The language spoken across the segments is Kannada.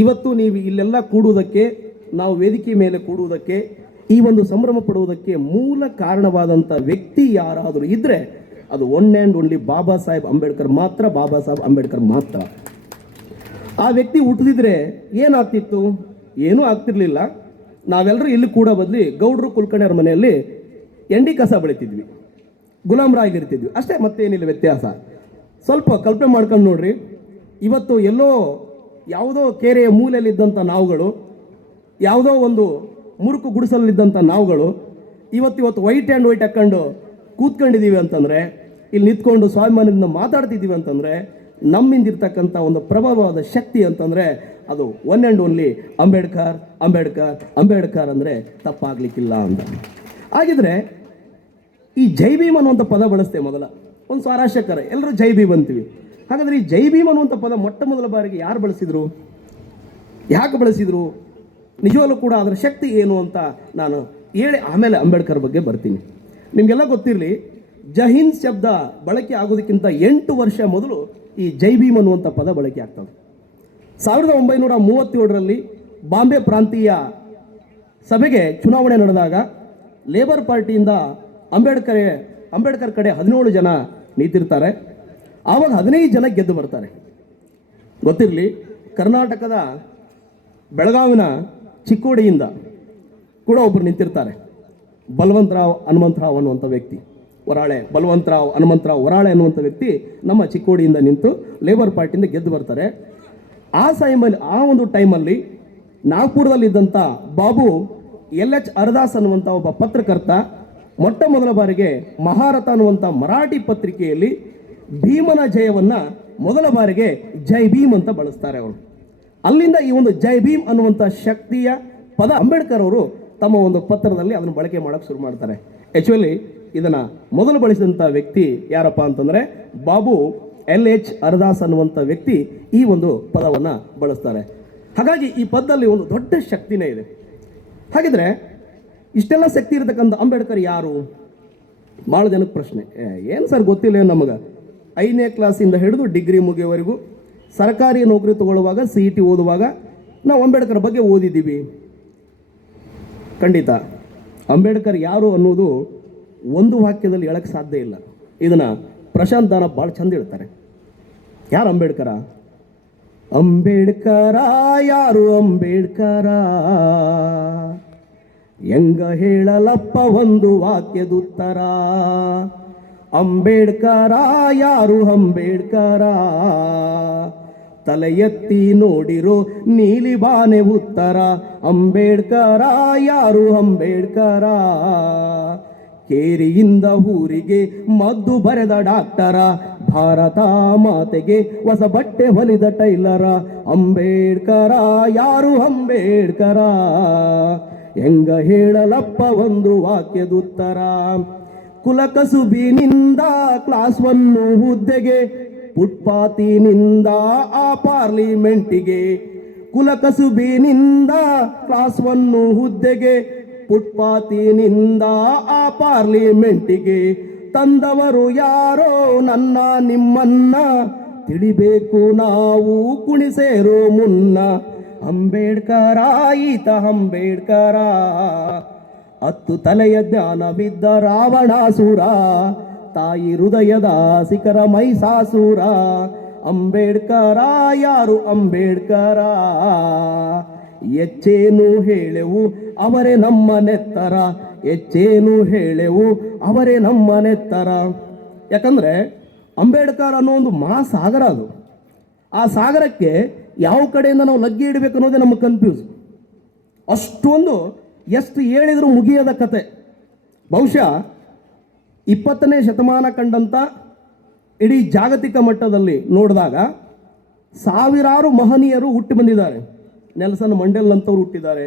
ಇವತ್ತು ನೀವು ಇಲ್ಲೆಲ್ಲ ಕೂಡುವುದಕ್ಕೆ, ನಾವು ವೇದಿಕೆ ಮೇಲೆ ಕೂಡುವುದಕ್ಕೆ, ಈ ಒಂದು ಸಂಭ್ರಮ ಪಡುವುದಕ್ಕೆ ಮೂಲ ಕಾರಣವಾದಂಥ ವ್ಯಕ್ತಿ ಯಾರಾದರೂ ಇದ್ದರೆ ಅದು one and only Baba Saheb Ambedkar ಮಾತ್ರ, ಬಾಬಾ ಸಾಹೇಬ್ ಅಂಬೇಡ್ಕರ್ ಮಾತ್ರ. ಆ ವ್ಯಕ್ತಿ ಹುಟ್ಟಿದಿದ್ರೆ ಏನಾಗ್ತಿತ್ತು? ಏನೂ ಆಗ್ತಿರ್ಲಿಲ್ಲ. ನಾವೆಲ್ಲರೂ ಇಲ್ಲಿ ಕೂಡ ಬದಲಿ ಗೌಡ್ರು ಕುಲಕರ್ಣಿಯವ್ರ ಮನೆಯಲ್ಲಿ ಎಂಡಿ ಕಸ ಬೆಳಿತಿದ್ವಿ, ಗುಲಾಮರಾಗಿರ್ತಿದ್ವಿ ಅಷ್ಟೇ, ಮತ್ತೇನಿಲ್ಲ ವ್ಯತ್ಯಾಸ. ಸ್ವಲ್ಪ ಕಲ್ಪನೆ ಮಾಡ್ಕೊಂಡು ನೋಡ್ರಿ, ಇವತ್ತು ಎಲ್ಲೋ ಯಾವುದೋ ಕೆರೆಯ ಮೂಲೆಯಲ್ಲಿದ್ದಂಥ ನಾವುಗಳು, ಯಾವುದೋ ಒಂದು ಮುರುಕು ಗುಡಿಸಲಿದ್ದಂಥ ನಾವುಗಳು ಇವತ್ತು ವೈಟ್ ಆ್ಯಂಡ್ ವೈಟ್ ಹಾಕ್ಕೊಂಡು ಕೂತ್ಕೊಂಡಿದ್ದೀವಿ ಅಂತಂದರೆ, ಇಲ್ಲಿ ನಿಂತ್ಕೊಂಡು ಸ್ವಾಭಿಮಾನದಿಂದ ಮಾತಾಡ್ತಿದ್ದೀವಿ ಅಂತಂದರೆ, ನಮ್ಮಿಂದಿರ್ತಕ್ಕಂಥ ಒಂದು ಪ್ರಭಾವವಾದ ಶಕ್ತಿ ಅಂತಂದರೆ ಅದು one and only Ambedkar, Ambedkar, Ambedkar ಅಂದರೆ ತಪ್ಪಾಗಲಿಕ್ಕಿಲ್ಲ ಅಂತ. ಹಾಗಿದ್ರೆ ಈ ಜೈ ಭೀಮ್ ಅನ್ನುವಂಥ ಪದ ಬಳಸ್ತೇವೆ ಮೊದಲ, ಒಂದು ಸ್ವಾರಸ್ಯಕರ, ಎಲ್ಲರೂ ಜೈ ಭೀಮ್ ಅಂತೀವಿ. ಹಾಗಾದರೆ ಈ ಜೈ ಭೀಮ್ ಅನ್ನುವಂಥ ಪದ ಮೊಟ್ಟ ಮೊದಲ ಬಾರಿಗೆ ಯಾರು ಬಳಸಿದರು, ಯಾಕೆ ಬಳಸಿದರು, ನಿಜವಾಗ್ಲೂ ಕೂಡ ಅದರ ಶಕ್ತಿ ಏನು ಅಂತ ನಾನು ಹೇಳಿ ಆಮೇಲೆ ಅಂಬೇಡ್ಕರ್ ಬಗ್ಗೆ ಬರ್ತೀನಿ. ನಿಮಗೆಲ್ಲ ಗೊತ್ತಿರಲಿ, ಜಹಿಂದ್ ಶಬ್ದ ಬಳಕೆ ಆಗೋದಕ್ಕಿಂತ 8 ವರ್ಷ ಮೊದಲು ಈ ಜೈ ಭೀಮ್ ಅನ್ನುವಂಥ ಪದ ಬಳಕೆ ಆಗ್ತದೆ. 1937ರಲ್ಲಿ ಬಾಂಬೆ ಪ್ರಾಂತೀಯ ಸಭೆಗೆ ಚುನಾವಣೆ ನಡೆದಾಗ ಲೇಬರ್ ಪಾರ್ಟಿಯಿಂದ ಅಂಬೇಡ್ಕರ್ ಕಡೆ 17 ಜನ ನಿಂತಿರ್ತಾರೆ. ಆವಾಗ 15 ಜನ ಗೆದ್ದು ಬರ್ತಾರೆ. ಗೊತ್ತಿರಲಿ, ಕರ್ನಾಟಕದ ಬೆಳಗಾವಿನ ಚಿಕ್ಕೋಡಿಯಿಂದ ಕೂಡ ಒಬ್ಬರು ನಿಂತಿರ್ತಾರೆ, ಬಲವಂತರಾವ್ ಹನುಮಂತರಾವ್ ಅನ್ನುವಂಥ ವ್ಯಕ್ತಿ. ವರಾಳೆ ಬಲವಂತರಾವ್ ಹನುಮಂತರಾವ್ ವರಾಳೆ ಅನ್ನುವಂಥ ವ್ಯಕ್ತಿ ನಮ್ಮ ಚಿಕ್ಕೋಡಿಯಿಂದ ನಿಂತು ಲೇಬರ್ ಪಾರ್ಟಿಯಿಂದ ಗೆದ್ದು ಬರ್ತಾರೆ. ಆ ಒಂದು ಟೈಮಲ್ಲಿ ನಾಗ್ಪುರದಲ್ಲಿದ್ದಂಥ ಬಾಬು LH ಅರದಾಸ್ ಅನ್ನುವಂಥ ಒಬ್ಬ ಪತ್ರಕರ್ತ ಮೊಟ್ಟ ಮೊದಲ ಬಾರಿಗೆ ಮಹಾರಥ ಅನ್ನುವಂಥ ಮರಾಠಿ ಪತ್ರಿಕೆಯಲ್ಲಿ ಭೀಮನ ಜಯವನ್ನು ಮೊದಲ ಬಾರಿಗೆ ಜೈ ಭೀಮ್ ಅಂತ ಬಳಸ್ತಾರೆ ಅವರು. ಅಲ್ಲಿಂದ ಈ ಒಂದು ಜೈ ಭೀಮ್ ಅನ್ನುವಂಥ ಶಕ್ತಿಯ ಪದ ಅಂಬೇಡ್ಕರ್ ಅವರು ತಮ್ಮ ಒಂದು ಪತ್ರದಲ್ಲಿ ಅದನ್ನು ಬಳಕೆ ಮಾಡೋಕ್ಕೆ ಶುರು ಮಾಡ್ತಾರೆ. ಆ್ಯಕ್ಚುಲಿ ಇದನ್ನು ಮೊದಲು ಬಳಸಿದಂಥ ವ್ಯಕ್ತಿ ಯಾರಪ್ಪ ಅಂತಂದರೆ ಬಾಬು LH ಅರದಾಸ್ ಅನ್ನುವಂಥ ವ್ಯಕ್ತಿ ಈ ಒಂದು ಪದವನ್ನು ಬಳಸ್ತಾರೆ. ಹಾಗಾಗಿ ಈ ಪದದಲ್ಲಿ ಒಂದು ದೊಡ್ಡ ಶಕ್ತಿನೇ ಇದೆ. ಹಾಗಿದ್ರೆ ಇಷ್ಟೆಲ್ಲ ಶಕ್ತಿ ಇರತಕ್ಕಂಥ ಅಂಬೇಡ್ಕರ್ ಯಾರು? ಭಾಳ ಜನಕ್ಕೆ ಪ್ರಶ್ನೆ, ಏನು ಸರ್ ಗೊತ್ತಿಲ್ಲ ನಮಗೆ, 5ನೇ ಕ್ಲಾಸಿಂದ ಹಿಡಿದು ಡಿಗ್ರಿ ಮುಗಿಯೋವರೆಗೂ ಸರ್ಕಾರಿ ನೌಕರಿ ತಗೊಳ್ಳುವಾಗ CET ಓದುವಾಗ ನಾವು ಅಂಬೇಡ್ಕರ್ ಬಗ್ಗೆ ಓದಿದ್ದೀವಿ. ಖಂಡಿತ ಅಂಬೇಡ್ಕರ್ ಯಾರು ಅನ್ನೋದು ಒಂದು ವಾಕ್ಯದಲ್ಲಿ ಹೇಳಕ್ಕೆ ಸಾಧ್ಯ ಇಲ್ಲ. ಇದನ್ನು ಪ್ರಶಾಂತ್ ದಾನ ಭಾಳ ಚಂದ ಹೇಳ್ತಾರೆ. ಯಾರು ಅಂಬೇಡ್ಕರ? ಅಂಬೇಡ್ಕರ ಯಾರು ಅಂಬೇಡ್ಕರ, ಹೆಂಗ ಹೇಳಲಪ್ಪ ಒಂದು ವಾಕ್ಯದುತ್ತರ. ಅಂಬೇಡ್ಕರ ಯಾರು ಅಂಬೇಡ್ಕರ, ತಲೆ ಎತ್ತಿ ನೋಡಿರೋ ನೀಲಿ ಬಾನೆ ಉತ್ತರ. ಅಂಬೇಡ್ಕರ ಯಾರು ಅಂಬೇಡ್ಕರ, ಕೇರಿಯಿಂದ ಊರಿಗೆ ಮದ್ದು ಬರೆದ ಡಾಕ್ಟರ. ಭಾರತ ಮಾತೆಗೆ ಹೊಸ ಬಟ್ಟೆ ಹೊಲಿದ ಟೈಲರ. ಅಂಬೇಡ್ಕರ ಯಾರು ಅಂಬೇಡ್ಕರ, ಹೆಂಗ ಹೇಳಲಪ್ಪ ಒಂದು ವಾಕ್ಯದುತ್ತರ. ಕುಲಕಸುಬಿನಿಂದ ಕ್ಲಾಸ್ 1 ಹುದ್ದೆಗೆ, ಫುಟ್ಪಾತಿನಿಂದ ಆ ಪಾರ್ಲಿಮೆಂಟಿಗೆ. ಕುಲಕಸುಬಿನಿಂದ ಕ್ಲಾಸ್ 1 ಹುದ್ದೆಗೆ, ಫುಟ್ಪಾತಿನಿಂದ ಆ ಪಾರ್ಲಿಮೆಂಟಿಗೆ. ತಂದವರು ಯಾರೋ ನನ್ನ ನಿಮ್ಮನ್ನ, ತಿಳಿಬೇಕು ನಾವು ಕುಣಿಸೇರೋ ಮುನ್ನ. ಅಂಬೇಡ್ಕರ ಈತ ಅಂಬೇಡ್ಕರ, 10 ತಲೆಯ ಜ್ಞಾನ ಬಿದ್ದ ರಾವಣಾಸುರ, ತಾಯಿ ಹೃದಯದ ಶಿಖರ ಮೈಸಾಸುರ. ಅಂಬೇಡ್ಕರ ಯಾರು ಅಂಬೇಡ್ಕರ, ಹೆಚ್ಚೇನು ಹೇಳೆವು ಅವರೇ ನಮ್ಮ ನೆತ್ತರ. ಹೆಚ್ಚೇನು ಹೇಳೆವು ಅವರೇ ನಮ್ಮ ನೆತ್ತರ. ಯಾಕಂದರೆ ಅಂಬೇಡ್ಕರ್ ಅನ್ನೋ ಒಂದು ಮಹಾಸಾಗರ ಅದು. ಆ ಸಾಗರಕ್ಕೆ ಯಾವ ಕಡೆಯಿಂದ ನಾವು ಲಗ್ಗಿ ಇಡಬೇಕು ಅನ್ನೋದೇ ನಮಗೆ ಕನ್ಫ್ಯೂಸ್. ಅಷ್ಟೊಂದು ಎಷ್ಟು ಹೇಳಿದರೂ ಮುಗಿಯದ ಕತೆ. ಬಹುಶಃ 20ನೇ ಶತಮಾನ ಕಂಡಂಥ ಇಡೀ ಜಾಗತಿಕ ಮಟ್ಟದಲ್ಲಿ ನೋಡಿದಾಗ ಸಾವಿರಾರು ಮಹನೀಯರು ಹುಟ್ಟಿ ಬಂದಿದ್ದಾರೆ. ನೆಲ್ಸನ್ ಮಂಡೇಲ್ ಅಂತವ್ರು ಹುಟ್ಟಿದ್ದಾರೆ,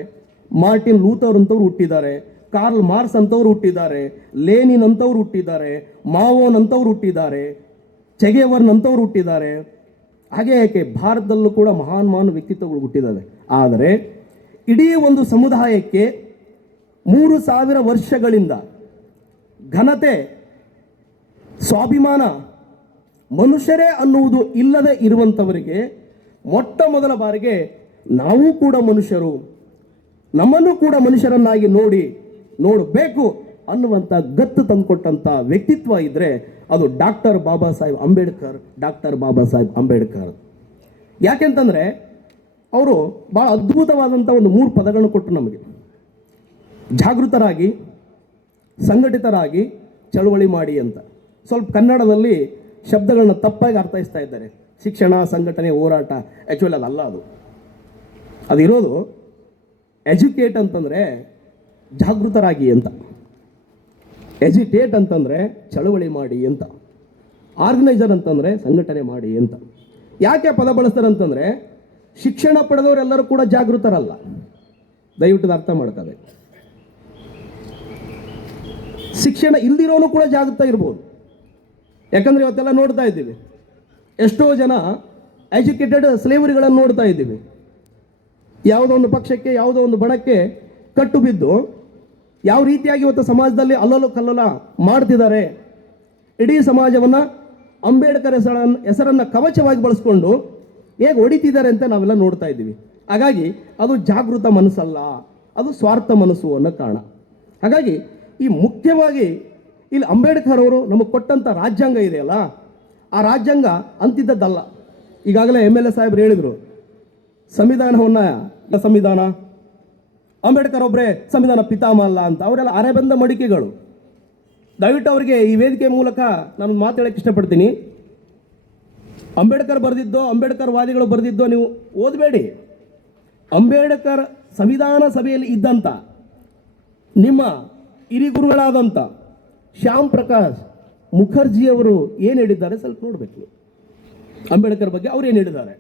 ಮಾರ್ಟಿನ್ ಲೂಥರ್ ಅಂತವ್ರು ಹುಟ್ಟಿದ್ದಾರೆ, ಕಾರ್ಲ್ ಮಾರ್ಕ್ಸ್ ಅಂತವ್ರು ಹುಟ್ಟಿದ್ದಾರೆ, ಲೇನಿನ್ ಅಂತವ್ರು ಹುಟ್ಟಿದ್ದಾರೆ, ಮಾವೋನ್ ಅಂತವ್ರು ಹುಟ್ಟಿದ್ದಾರೆ, ಚೆಗೆವರ್ನ್ ಅಂತವ್ರು ಹುಟ್ಟಿದ್ದಾರೆ. ಹಾಗೆ ಯಾಕೆ ಭಾರತದಲ್ಲೂ ಕೂಡ ಮಹಾನ್ ವ್ಯಕ್ತಿತ್ವಗಳು ಹುಟ್ಟಿದ್ದಾವೆ. ಆದರೆ ಇಡೀ ಒಂದು ಸಮುದಾಯಕ್ಕೆ 3000 ವರ್ಷಗಳಿಂದ ಘನತೆ, ಸ್ವಾಭಿಮಾನ, ಮನುಷ್ಯರೇ ಅನ್ನುವುದು ಇಲ್ಲದೆ ಇರುವಂಥವರಿಗೆ ಮೊಟ್ಟ ಮೊದಲ ಬಾರಿಗೆ ನಾವು ಕೂಡ ಮನುಷ್ಯರು, ನಮ್ಮನ್ನು ಕೂಡ ಮನುಷ್ಯರನ್ನಾಗಿ ನೋಡಬೇಕು ಅನ್ನುವಂಥ ಗತ್ತು ತಂದುಕೊಟ್ಟಂಥ ವ್ಯಕ್ತಿತ್ವ ಇದ್ದರೆ ಅದು ಡಾಕ್ಟರ್ ಬಾಬಾ ಸಾಹೇಬ್ ಅಂಬೇಡ್ಕರ್. ಡಾಕ್ಟರ್ ಬಾಬಾ ಸಾಹೇಬ್ ಅಂಬೇಡ್ಕರ್ ಯಾಕೆಂತಂದರೆ ಅವರು ಭಾಳ ಅದ್ಭುತವಾದಂಥ ಒಂದು 3 ಪದಗಳನ್ನು ಕೊಟ್ಟರು ನಮಗೆ. ಜಾಗೃತರಾಗಿ, ಸಂಘಟಿತರಾಗಿ, ಚಳವಳಿ ಮಾಡಿ ಅಂತ. ಸ್ವಲ್ಪ ಕನ್ನಡದಲ್ಲಿ ಶಬ್ದಗಳನ್ನ ತಪ್ಪಾಗಿ ಅರ್ಥೈಸ್ತಾ ಇದ್ದಾರೆ. ಶಿಕ್ಷಣ, ಸಂಘಟನೆ, ಹೋರಾಟ, ಆ್ಯಕ್ಚುಲಿ ಅದಲ್ಲ. ಅದಿರೋದು ಎಜುಕೇಟ್ ಅಂತಂದರೆ ಜಾಗೃತರಾಗಿ ಅಂತ, ಎಜುಟೇಟ್ ಅಂತಂದರೆ ಚಳವಳಿ ಮಾಡಿ ಅಂತ, ಆರ್ಗನೈಸರ್ ಅಂತಂದರೆ ಸಂಘಟನೆ ಮಾಡಿ ಅಂತ. ಯಾಕೆ ಪದ ಬಳಸ್ತಾರೆ ಅಂತಂದರೆ ಶಿಕ್ಷಣ ಪಡೆದವರೆಲ್ಲರೂ ಕೂಡ ಜಾಗೃತರಲ್ಲ. ದಯವಿಟ್ಟು ಅರ್ಥ ಮಾಡ್ಕೋಬೇಕು. ಶಿಕ್ಷಣ ಇಲ್ದಿರೋನು ಕೂಡ ಜಾಗೃತ ಇರ್ಬೋದು. ಯಾಕಂದರೆ ಇವತ್ತೆಲ್ಲ ನೋಡ್ತಾ ಇದ್ದೀವಿ, ಎಷ್ಟೋ ಜನ ಎಜುಕೇಟೆಡ್ ಸ್ಲೇವರಿಗಳನ್ನು ನೋಡ್ತಾ ಇದ್ದೀವಿ. ಯಾವುದೋ ಒಂದು ಪಕ್ಷಕ್ಕೆ, ಯಾವುದೋ ಒಂದು ಬಣಕ್ಕೆ ಕಟ್ಟು ಬಿದ್ದು ಯಾವ ರೀತಿಯಾಗಿ ಇವತ್ತು ಸಮಾಜದಲ್ಲಿ ಅಲ್ಲಲು ಕಲ್ಲಲ ಮಾಡ್ತಿದ್ದಾರೆ. ಇಡೀ ಸಮಾಜವನ್ನು ಅಂಬೇಡ್ಕರ್ ಹೆಸರನ್ನು ಕವಚವಾಗಿ ಬಳಸ್ಕೊಂಡು ಹೇಗೆ ಹೊಡಿತಿದ್ದಾರೆ ಅಂತ ನಾವೆಲ್ಲ ನೋಡ್ತಾ ಇದ್ದೀವಿ. ಹಾಗಾಗಿ ಅದು ಜಾಗೃತ ಮನಸ್ಸಲ್ಲ, ಅದು ಸ್ವಾರ್ಥ ಮನಸ್ಸು ಅನ್ನೋ ಕಾರಣ. ಹಾಗಾಗಿ ಈ ಮುಖ್ಯವಾಗಿ ಇಲ್ಲಿ ಅಂಬೇಡ್ಕರ್ ಅವರು ನಮಗೆ ಕೊಟ್ಟಂಥ ರಾಜ್ಯಾಂಗ ಇದೆಯಲ್ಲ, ಆ ರಾಜ್ಯಾಂಗ ಅಂತಿದ್ದದ್ದಲ್ಲ. ಈಗಾಗಲೇ MLA ಸಾಹೇಬ್ರು ಹೇಳಿದರು, ಸಂವಿಧಾನ ಅಂಬೇಡ್ಕರ್ ಒಬ್ಬರೇ ಸಂವಿಧಾನ ಪಿತಾಮಹ ಅಲ್ಲ ಅಂತ. ಅವರೆಲ್ಲ ಅರೆಬಂದ ಮಡಿಕೆಗಳು. ದಯವಿಟ್ಟು ಅವರಿಗೆ ಈ ವೇದಿಕೆ ಮೂಲಕ ನಾನು ಮಾತು ಹೇಳಕ್ಕೆ ಇಷ್ಟಪಡ್ತೀನಿ. ಅಂಬೇಡ್ಕರ್ ಬರೆದಿದ್ದೋ, ಅಂಬೇಡ್ಕರ್ ವಾದಿಗಳು ಬರೆದಿದ್ದೋ ನೀವು ಓದಬೇಡಿ. ಅಂಬೇಡ್ಕರ್ ಸಂವಿಧಾನ ಸಭೆಯಲ್ಲಿ ಇದ್ದಂಥ ನಿಮ್ಮ ಹಿರಿಗುರುಗಳಾದಂಥ ಶ್ಯಾಮ್ ಪ್ರಕಾಶ್ ಮುಖರ್ಜಿಯವರು ಏನು ಹೇಳಿದ್ದಾರೆ ಸ್ವಲ್ಪ ನೋಡಬೇಕು. ಅಂಬೇಡ್ಕರ್ ಬಗ್ಗೆ ಅವ್ರು ಏನು ಹೇಳಿದ್ದಾರೆ.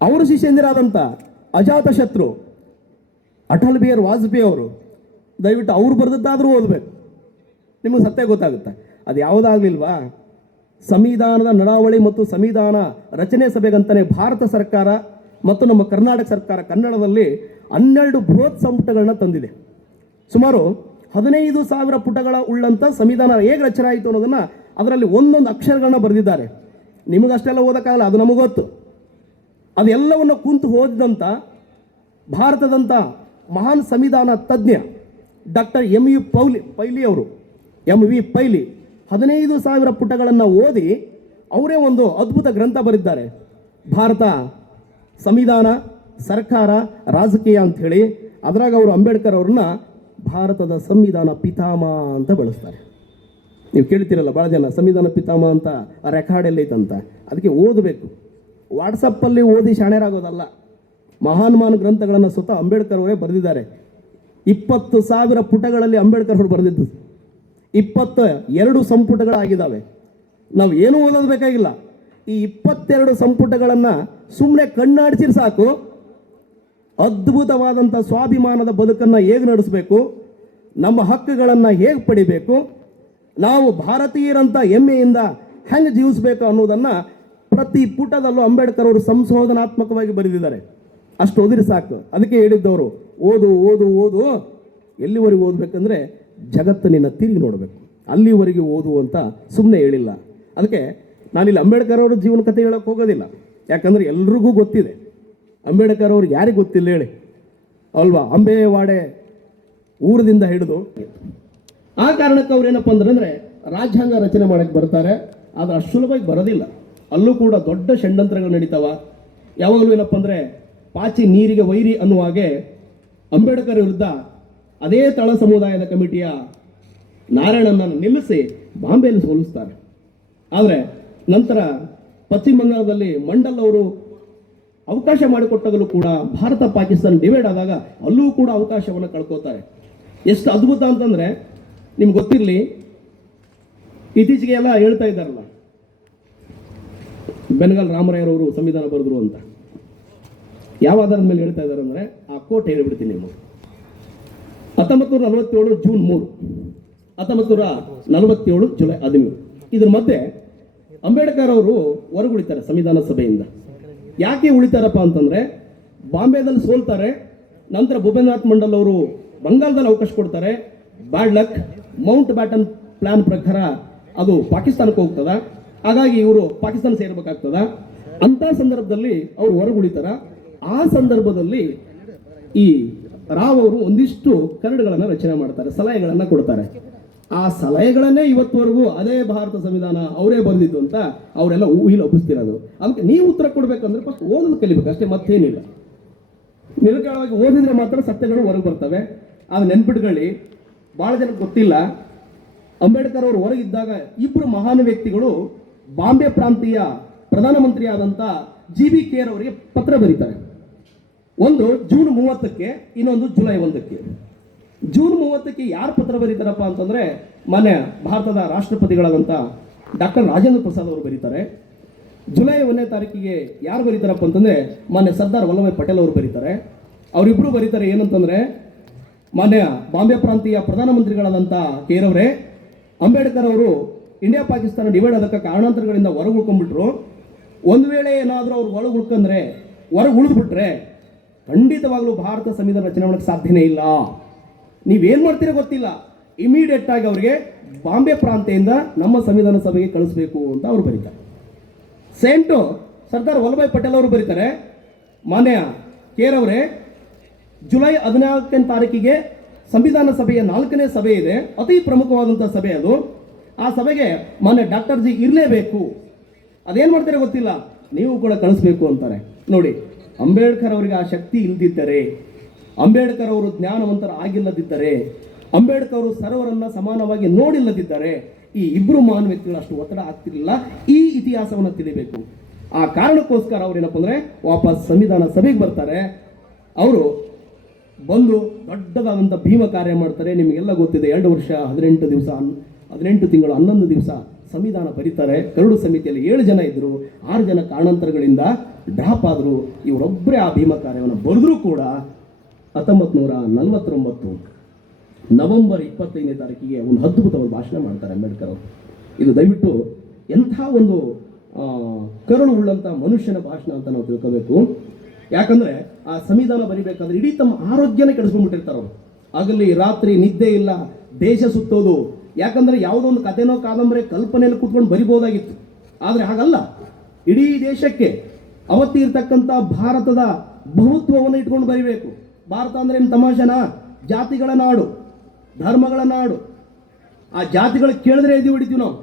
ಅವರು ಶಿಷ್ಯಂದಿರಾದಂಥ ಅಜಾತಶತ್ರು ಅಟಲ್ ಬಿಹಾರಿ ವಾಜಪೇಯಿ ಅವರು, ದಯವಿಟ್ಟು ಅವ್ರು ಬರೆದದ್ದಾದರೂ ಓದಬೇಕು, ನಿಮಗೆ ಸತ್ಯ ಗೊತ್ತಾಗುತ್ತೆ. ಅದು ಯಾವುದಾಗಲಿಲ್ವಾ? ಸಂವಿಧಾನದ ನಡಾವಳಿ ಮತ್ತು ಸಂವಿಧಾನ ರಚನೆ ಸಭೆಗಂತಲೇ ಭಾರತ ಸರ್ಕಾರ ಮತ್ತು ನಮ್ಮ ಕರ್ನಾಟಕ ಸರ್ಕಾರ ಕನ್ನಡದಲ್ಲಿ 12 ಬೃಹತ್ ಸಂಪುಟಗಳನ್ನ ತಂದಿದೆ. ಸುಮಾರು 15,000 ಪುಟಗಳ ಉಳ್ಳಂಥ ಸಂವಿಧಾನ ಹೇಗೆ ರಚನೆ ಆಯಿತು ಅನ್ನೋದನ್ನು ಅದರಲ್ಲಿ ಒಂದೊಂದು ಅಕ್ಷರಗಳನ್ನ ಬರೆದಿದ್ದಾರೆ. ನಿಮಗಷ್ಟೆಲ್ಲ ಓದೋಕ್ಕಾಗಲ್ಲ, ಅದು ನಮಗೆ ಗೊತ್ತು. ಅದೆಲ್ಲವನ್ನು ಕುಂತು ಓದಿದಂಥ ಭಾರತದಂಥ ಮಹಾನ್ ಸಂವಿಧಾನ ತಜ್ಞ ಡಾಕ್ಟರ್ MV ಪೈಲಿ 15,000 ಪುಟಗಳನ್ನು ಓದಿ ಅವರೇ ಒಂದು ಅದ್ಭುತ ಗ್ರಂಥ ಬರೆದಿದ್ದಾರೆ. ಭಾರತ ಸಂವಿಧಾನ, ಸರ್ಕಾರ, ರಾಜಕೀಯ ಅಂಥೇಳಿ. ಅದರಾಗ ಅವರು ಅಂಬೇಡ್ಕರ್ ಅವ್ರನ್ನ ಭಾರತದ ಸಂವಿಧಾನ ಪಿತಾಮಹ ಅಂತ ಬಳಸ್ತಾರೆ. ನೀವು ಕೇಳ್ತೀರಲ್ಲ ಭಾಳ ಜನ ಸಂವಿಧಾನ ಪಿತಾಮಹ ಅಂತ ರೆಕಾರ್ಡ್ ಎಲ್ಲೈತಂತ. ಅದಕ್ಕೆ ಓದಬೇಕು. ವಾಟ್ಸಪ್ಪಲ್ಲಿ ಓದಿ ಶಾಣ್ಯರಾಗೋದಲ್ಲ. ಮಹಾನ್ ಗ್ರಂಥಗಳನ್ನು ಸ್ವತಃ ಅಂಬೇಡ್ಕರ್ ಅವರೇ ಬರೆದಿದ್ದಾರೆ. 20,000 ಪುಟಗಳಲ್ಲಿ ಅಂಬೇಡ್ಕರ್ ಅವರು ಬರೆದಿದ್ದು 22 ಸಂಪುಟಗಳಾಗಿದ್ದಾವೆ. ನಾವು ಏನೂ ಓದೋದು ಬೇಕಾಗಿಲ್ಲ. ಈ 22 ಸಂಪುಟಗಳನ್ನು ಸುಮ್ಮನೆ ಕಣ್ಣಾಡಿಸಿದ್ರೆ ಸಾಕು, ಅದ್ಭುತವಾದಂಥ ಸ್ವಾಭಿಮಾನದ ಬದುಕನ್ನು ಹೇಗೆ ನಡೆಸಬೇಕು, ನಮ್ಮ ಹಕ್ಕುಗಳನ್ನು ಹೇಗೆ ಪಡಿಬೇಕು, ನಾವು ಭಾರತೀಯರಂಥ ಹೆಮ್ಮೆಯಿಂದ ಹೆಂಗೆ ಜೀವಿಸಬೇಕು ಅನ್ನೋದನ್ನು ಪ್ರತಿ ಪುಟದಲ್ಲೂ ಅಂಬೇಡ್ಕರ್ ಅವರು ಸಂಶೋಧನಾತ್ಮಕವಾಗಿ ಬರೆದಿದ್ದಾರೆ. ಅಷ್ಟು ಓದಿರಿ ಸಾಕು. ಅದಕ್ಕೆ ಹೇಳಿದ್ದವರು ಓದು ಓದು ಓದು. ಎಲ್ಲಿವರೆಗೂ ಓದಬೇಕಂದ್ರೆ ಜಗತ್ತು ನಿನ್ನ ತಿರುಗಿ ನೋಡಬೇಕು, ಅಲ್ಲಿವರೆಗೆ ಓದು ಅಂತ ಸುಮ್ಮನೆ ಹೇಳಿಲ್ಲ. ಅದಕ್ಕೆ ನಾನಿಲ್ಲಿ ಅಂಬೇಡ್ಕರ್ ಅವರ ಜೀವನ ಕಥೆ ಹೇಳೋಕ್ಕೆ ಹೋಗೋದಿಲ್ಲ. ಯಾಕಂದರೆ ಎಲ್ರಿಗೂ ಗೊತ್ತಿದೆ. ಅಂಬೇಡ್ಕರ್ ಅವ್ರಿಗೆ ಯಾರಿಗೆ ಗೊತ್ತಿಲ್ಲ ಹೇಳಿ ಅಲ್ವಾ? ಅಂಬೇವಾಡೆ ಊರದಿಂದ ಹಿಡಿದು ಆ ಕಾರಣಕ್ಕೆ ಅವ್ರು ಏನಪ್ಪ ಅಂದ್ರೆ ರಾಜ್ಯಾಂಗ ರಚನೆ ಮಾಡೋಕ್ಕೆ ಬರ್ತಾರೆ. ಆದರೆ ಅಷ್ಟು ಸುಲಭವಾಗಿ ಬರೋದಿಲ್ಲ. ಅಲ್ಲೂ ಕೂಡ ದೊಡ್ಡ ಷಡ್ಯಂತ್ರಗಳು ನಡೀತಾವ. ಯಾವಾಗಲೂ ಏನಪ್ಪ ಅಂದರೆ ಪಾಚಿ ನೀರಿಗೆ ವೈರಿ ಅನ್ನುವ ಹಾಗೆ ಅಂಬೇಡ್ಕರ್ ವಿರುದ್ಧ ಅದೇ ತಳ ಸಮುದಾಯದ ಕಮಿಟಿಯ ನಾರಾಯಣನನ್ನು ನಿಲ್ಲಿಸಿ ಬಾಂಬೆಯಲ್ಲಿ ಸೋಲಿಸ್ತಾರೆ. ಆದರೆ ನಂತರ ಪಶ್ಚಿಮ ಬಂಗಾಳದಲ್ಲಿ ಮಂಡಲ್ ಅವರು ಅವಕಾಶ ಮಾಡಿಕೊಟ್ಟಾಗಲೂ ಕೂಡ ಭಾರತ ಪಾಕಿಸ್ತಾನ ಡಿವೈಡ್ ಆದಾಗ ಅಲ್ಲೂ ಕೂಡ ಅವಕಾಶವನ್ನು ಕಳ್ಕೋತಾರೆ. ಎಷ್ಟು ಅದ್ಭುತ ಅಂತಂದರೆ ನಿಮ್ಗೆ ಗೊತ್ತಿರಲಿ, ಇತ್ತೀಚೆಗೆ ಎಲ್ಲ ಹೇಳ್ತಾ ಇದ್ದಾರಲ್ಲ ಬೆನಗಲ್ ರಾಮರಾಯರವರು ಸಂವಿಧಾನ ಬರೆದ್ರು ಅಂತ. ಯಾವ ಆಧಾರದ ಮೇಲೆ ಹೇಳ್ತಾ ಇದ್ದಾರೆ ಅಂದರೆ ಆ ಕೋಟ್ ಹೇಳಿಬಿಡ್ತೀನಿ. ನೀವು 1947 ಜೂನ್ 3, 1947 ಜುಲೈ 13. ಇದ್ರ ಮಧ್ಯೆ ಅಂಬೇಡ್ಕರ್ ಅವರು ಹೊರಗುಳಿತಾರೆ ಸಂವಿಧಾನ ಸಭೆಯಿಂದ. ಯಾಕೆ ಉಳಿತಾರಪ್ಪ ಅಂತಂದರೆ ಬಾಂಬೆದಲ್ಲಿ ಸೋಲ್ತಾರೆ. ನಂತರ ಭೂಪೇಂದ್ರನಾಥ್ ಮಂಡಲ್ ಅವರು ಬಂಗಾಳದಲ್ಲಿ ಅವಕಾಶ ಕೊಡ್ತಾರೆ. Bad luck, Mount baton plan ಪ್ರಕಾರ ಅದು ಪಾಕಿಸ್ತಾನಕ್ಕೆ ಹೋಗ್ತದ. ಹಾಗಾಗಿ ಇವರು ಪಾಕಿಸ್ತಾನ ಸೇರಬೇಕಾಗ್ತದ. ಅಂಥ ಸಂದರ್ಭದಲ್ಲಿ ಅವರು ಹೊರಗುಳಿತಾರ. ಆ ಸಂದರ್ಭದಲ್ಲಿ ಈ ರಾವ್ ಅವರು ಒಂದಿಷ್ಟು ಕರಡುಗಳನ್ನು ರಚನೆ ಮಾಡ್ತಾರೆ, ಸಲಹೆಗಳನ್ನು ಕೊಡ್ತಾರೆ. ಆ ಸಲಹೆಗಳನ್ನೇ ಇವತ್ತುವರೆಗೂ ಅದೇ ಭಾರತ ಸಂವಿಧಾನ ಅವರೇ ಬರೆದಿದ್ದು ಅಂತ ಅವರೆಲ್ಲ ಊಹಿಲ್ ಒಪ್ಪಿಸ್ತಿರೋದು. ಅದಕ್ಕೆ ನೀವು ಉತ್ತರ ಕೊಡ್ಬೇಕಂದ್ರೆ ಫಸ್ಟ್ ಓದೋದು ಕಲಿಬೇಕು ಅಷ್ಟೇ, ಮತ್ತೇನಿಲ್ಲ. ನಿರರ್ಗಳವಾಗಿ ಓದಿದ್ರೆ ಮಾತ್ರ ಸತ್ಯಗಳು ಹೊರಗೆ ಬರ್ತವೆ. ಅದು ನೆನ್ಪಿಟ್ಕೊಳ್ಳಿ. ಬಹಳ ಜನಕ್ಕೆ ಗೊತ್ತಿಲ್ಲ, ಅಂಬೇಡ್ಕರ್ ಅವರು ಹೊರಗಿದ್ದಾಗ ಇಬ್ಬರು ಮಹಾನ್ ವ್ಯಕ್ತಿಗಳು ಬಾಂಬೆ ಪ್ರಾಂತೀಯ ಪ್ರಧಾನಮಂತ್ರಿ ಆದಂಥ GB ಕೇರ್ ಅವರಿಗೆ ಪತ್ರ ಬರೀತಾರೆ. ಒಂದು ಜೂನ್ 30ಕ್ಕೆ, ಇನ್ನೊಂದು ಜುಲೈ 1ಕ್ಕೆ. ಜೂನ್ 30ಕ್ಕೆ ಯಾರು ಪತ್ರ ಬರೀತಾರಪ್ಪ ಅಂತಂದ್ರೆ ಮಾನ್ಯ ಭಾರತದ ರಾಷ್ಟ್ರಪತಿಗಳಾದಂಥ ಡಾಕ್ಟರ್ ರಾಜೇಂದ್ರ ಪ್ರಸಾದ್ ಅವರು ಬರೀತಾರೆ. ಜುಲೈ 1ನೇ ತಾರೀಕಿಗೆ ಯಾರು ಬರೀತಾರಪ್ಪ ಅಂತಂದ್ರೆ ಮಾನ್ಯ ಸರ್ದಾರ್ ವಲ್ಲಭಾಯ್ ಪಟೇಲ್ ಅವರು ಬರೀತಾರೆ. ಅವರಿಬ್ಬರು ಬರೀತಾರೆ ಏನಂತಂದ್ರೆ, ಮಾನ್ಯ ಬಾಂಬೆ ಪ್ರಾಂತೀಯ ಪ್ರಧಾನಮಂತ್ರಿಗಳಾದಂಥ ಕೇರ್ ಅವರೇ, ಅಂಬೇಡ್ಕರ್ ಅವರು ಇಂಡಿಯಾ ಪಾಕಿಸ್ತಾನ ಡಿವೈಡ್ ಆದಕ್ಕೆ ಕಾರಣಾಂತರಗಳಿಂದ ಹೊರಗೆ ಉಳ್ಕೊಂಡ್ಬಿಟ್ರು. ಒಂದು ವೇಳೆ ಏನಾದರೂ ಅವ್ರು ಹೊರಗೆ ಉಳ್ಕೊಂಡ್ರೆ, ಹೊರಗೆ ಉಳಿದ್ಬಿಟ್ರೆ ಖಂಡಿತವಾಗ್ಲೂ ಭಾರತ ಸಂವಿಧಾನ ರಚನೆ ಮಾಡೋಕ್ಕೆ ಸಾಧ್ಯನೇ ಇಲ್ಲ. ನೀವೇನು ಮಾಡ್ತೀರೋ ಗೊತ್ತಿಲ್ಲ, ಇಮಿಡಿಯೇಟ್ ಆಗಿ ಅವರಿಗೆ ಬಾಂಬೆ ಪ್ರಾಂತ್ಯದಿಂದ ನಮ್ಮ ಸಂವಿಧಾನ ಸಭೆಗೆ ಕಳಿಸ್ಬೇಕು ಅಂತ ಅವ್ರು ಬರೀತಾರೆ. ಸೇಮ್ ಟು ಸರ್ದಾರ್ ವಲ್ಲಭಾಯ್ ಪಟೇಲ್ ಅವರು ಬರೀತಾರೆ, ಮಾನ್ಯ ಕೇರ್ ಅವರೇ, ಜುಲೈ 14ನೇ ತಾರೀಕಿಗೆ ಸಂವಿಧಾನ ಸಭೆಯ 4ನೇ ಸಭೆ ಇದೆ, ಅತಿ ಪ್ರಮುಖವಾದಂಥ ಸಭೆ ಅದು. ಆ ಸಭೆಗೆ ಮಾನ್ಯ ಡಾಕ್ಟರ್ ಜಿ ಇರಲೇಬೇಕು. ಅದೇನು ಮಾಡ್ತಾರೆ ಗೊತ್ತಿಲ್ಲ, ನೀವು ಕೂಡ ಕಳಿಸ್ಬೇಕು ಅಂತಾರೆ. ನೋಡಿ, ಅಂಬೇಡ್ಕರ್ ಅವರಿಗೆ ಆ ಶಕ್ತಿ ಇಲ್ದಿದ್ದರೆ, ಅಂಬೇಡ್ಕರ್ ಅವರು ಜ್ಞಾನವಂತರ ಆಗಿಲ್ಲದಿದ್ದರೆ, ಅಂಬೇಡ್ಕರ್ ಅವರು ಸರ್ವರನ್ನ ಸಮಾನವಾಗಿ ನೋಡಿಲ್ಲದಿದ್ದರೆ ಈ ಇಬ್ಬರು ಮಹಾನ್ ವ್ಯಕ್ತಿಗಳು ಅಷ್ಟು ಒತ್ತಡ ಆಗ್ತಿರಲಿಲ್ಲ. ಈ ಇತಿಹಾಸವನ್ನು ತಿಳಿಬೇಕು. ಆ ಕಾರಣಕ್ಕೋಸ್ಕರ ಅವ್ರು ಏನಪ್ಪ ಅಂದರೆ ವಾಪಸ್ ಸಂವಿಧಾನ ಸಭೆಗೆ ಬರ್ತಾರೆ. ಅವರು ಬಂದು ದೊಡ್ಡದಾದಂಥ ಭೀಮ ಕಾರ್ಯ ಮಾಡ್ತಾರೆ. ನಿಮಗೆಲ್ಲ ಗೊತ್ತಿದೆ, 2 ವರ್ಷ 18 ದಿವಸ 18 ತಿಂಗಳು 11 ದಿವಸ ಸಂವಿಧಾನ ಬರೀತಾರೆ. ಕರಡು ಸಮಿತಿಯಲ್ಲಿ 7 ಜನ ಇದ್ದರು, 6 ಜನ ಕಾರಣಾಂತರಗಳಿಂದ ಡ್ರಾಪ್ ಆದರು. ಇವರೊಬ್ಬರೇ ಆ ಭೀಮ ಕಾರ್ಯವನ್ನು ಬರೆದರೂ ಕೂಡ 1949 ನವೆಂಬರ್ 25ನೇ ತಾರೀಕಿಗೆ ಒಂದು ಅದ್ಭುತವಾದ ಭಾಷಣ ಮಾಡ್ತಾರೆ ಅಂಬೇಡ್ಕರ್ ಅವರು. ಇದು ದಯವಿಟ್ಟು ಎಂಥ ಒಂದು ಕರುಳು ಉಳ್ಳಂಥ ಮನುಷ್ಯನ ಭಾಷಣ ಅಂತ ನಾವು ತಿಳ್ಕೋಬೇಕು. ಯಾಕಂದ್ರೆ ಆ ಸಂವಿಧಾನ ಬರಿಬೇಕಾದ್ರೆ ಇಡೀ ತಮ್ಮ ಆರೋಗ್ಯನೇ ಕೆಡಿಸ್ಕೊಂಡ್ಬಿಟ್ಟಿರ್ತಾರೆ ಅವರು. ಆಗಲಿ ರಾತ್ರಿ ನಿದ್ದೆ ಇಲ್ಲ, ದೇಶ ಸುತ್ತೋದು. ಯಾಕಂದ್ರೆ ಯಾವುದೋ ಒಂದು ಕಥೆನೋ ಕಾದಂಬರಿ ಕಲ್ಪನೆಯಲ್ಲಿ ಕೂತ್ಕೊಂಡು ಬರಿಬೋದಾಗಿತ್ತು, ಆದರೆ ಹಾಗಲ್ಲ. ಇಡೀ ದೇಶಕ್ಕೆ ಅವತ್ತಿ ಇರ್ತಕ್ಕಂಥ ಭಾರತದ ಬಹುತ್ವವನ್ನು ಇಟ್ಕೊಂಡು ಬರಿಬೇಕು. ಭಾರತ ಅಂದ್ರೆ ಏನು ತಮಾಷೆನಾ? ಜಾತಿಗಳ ನಾಡು, ಧರ್ಮಗಳ ನಾಡು. ಆ ಜಾತಿಗಳು ಕೇಳಿದ್ರೆ ಎದ್ದು ಹೊಡಿತೀವಿ ನಾವು.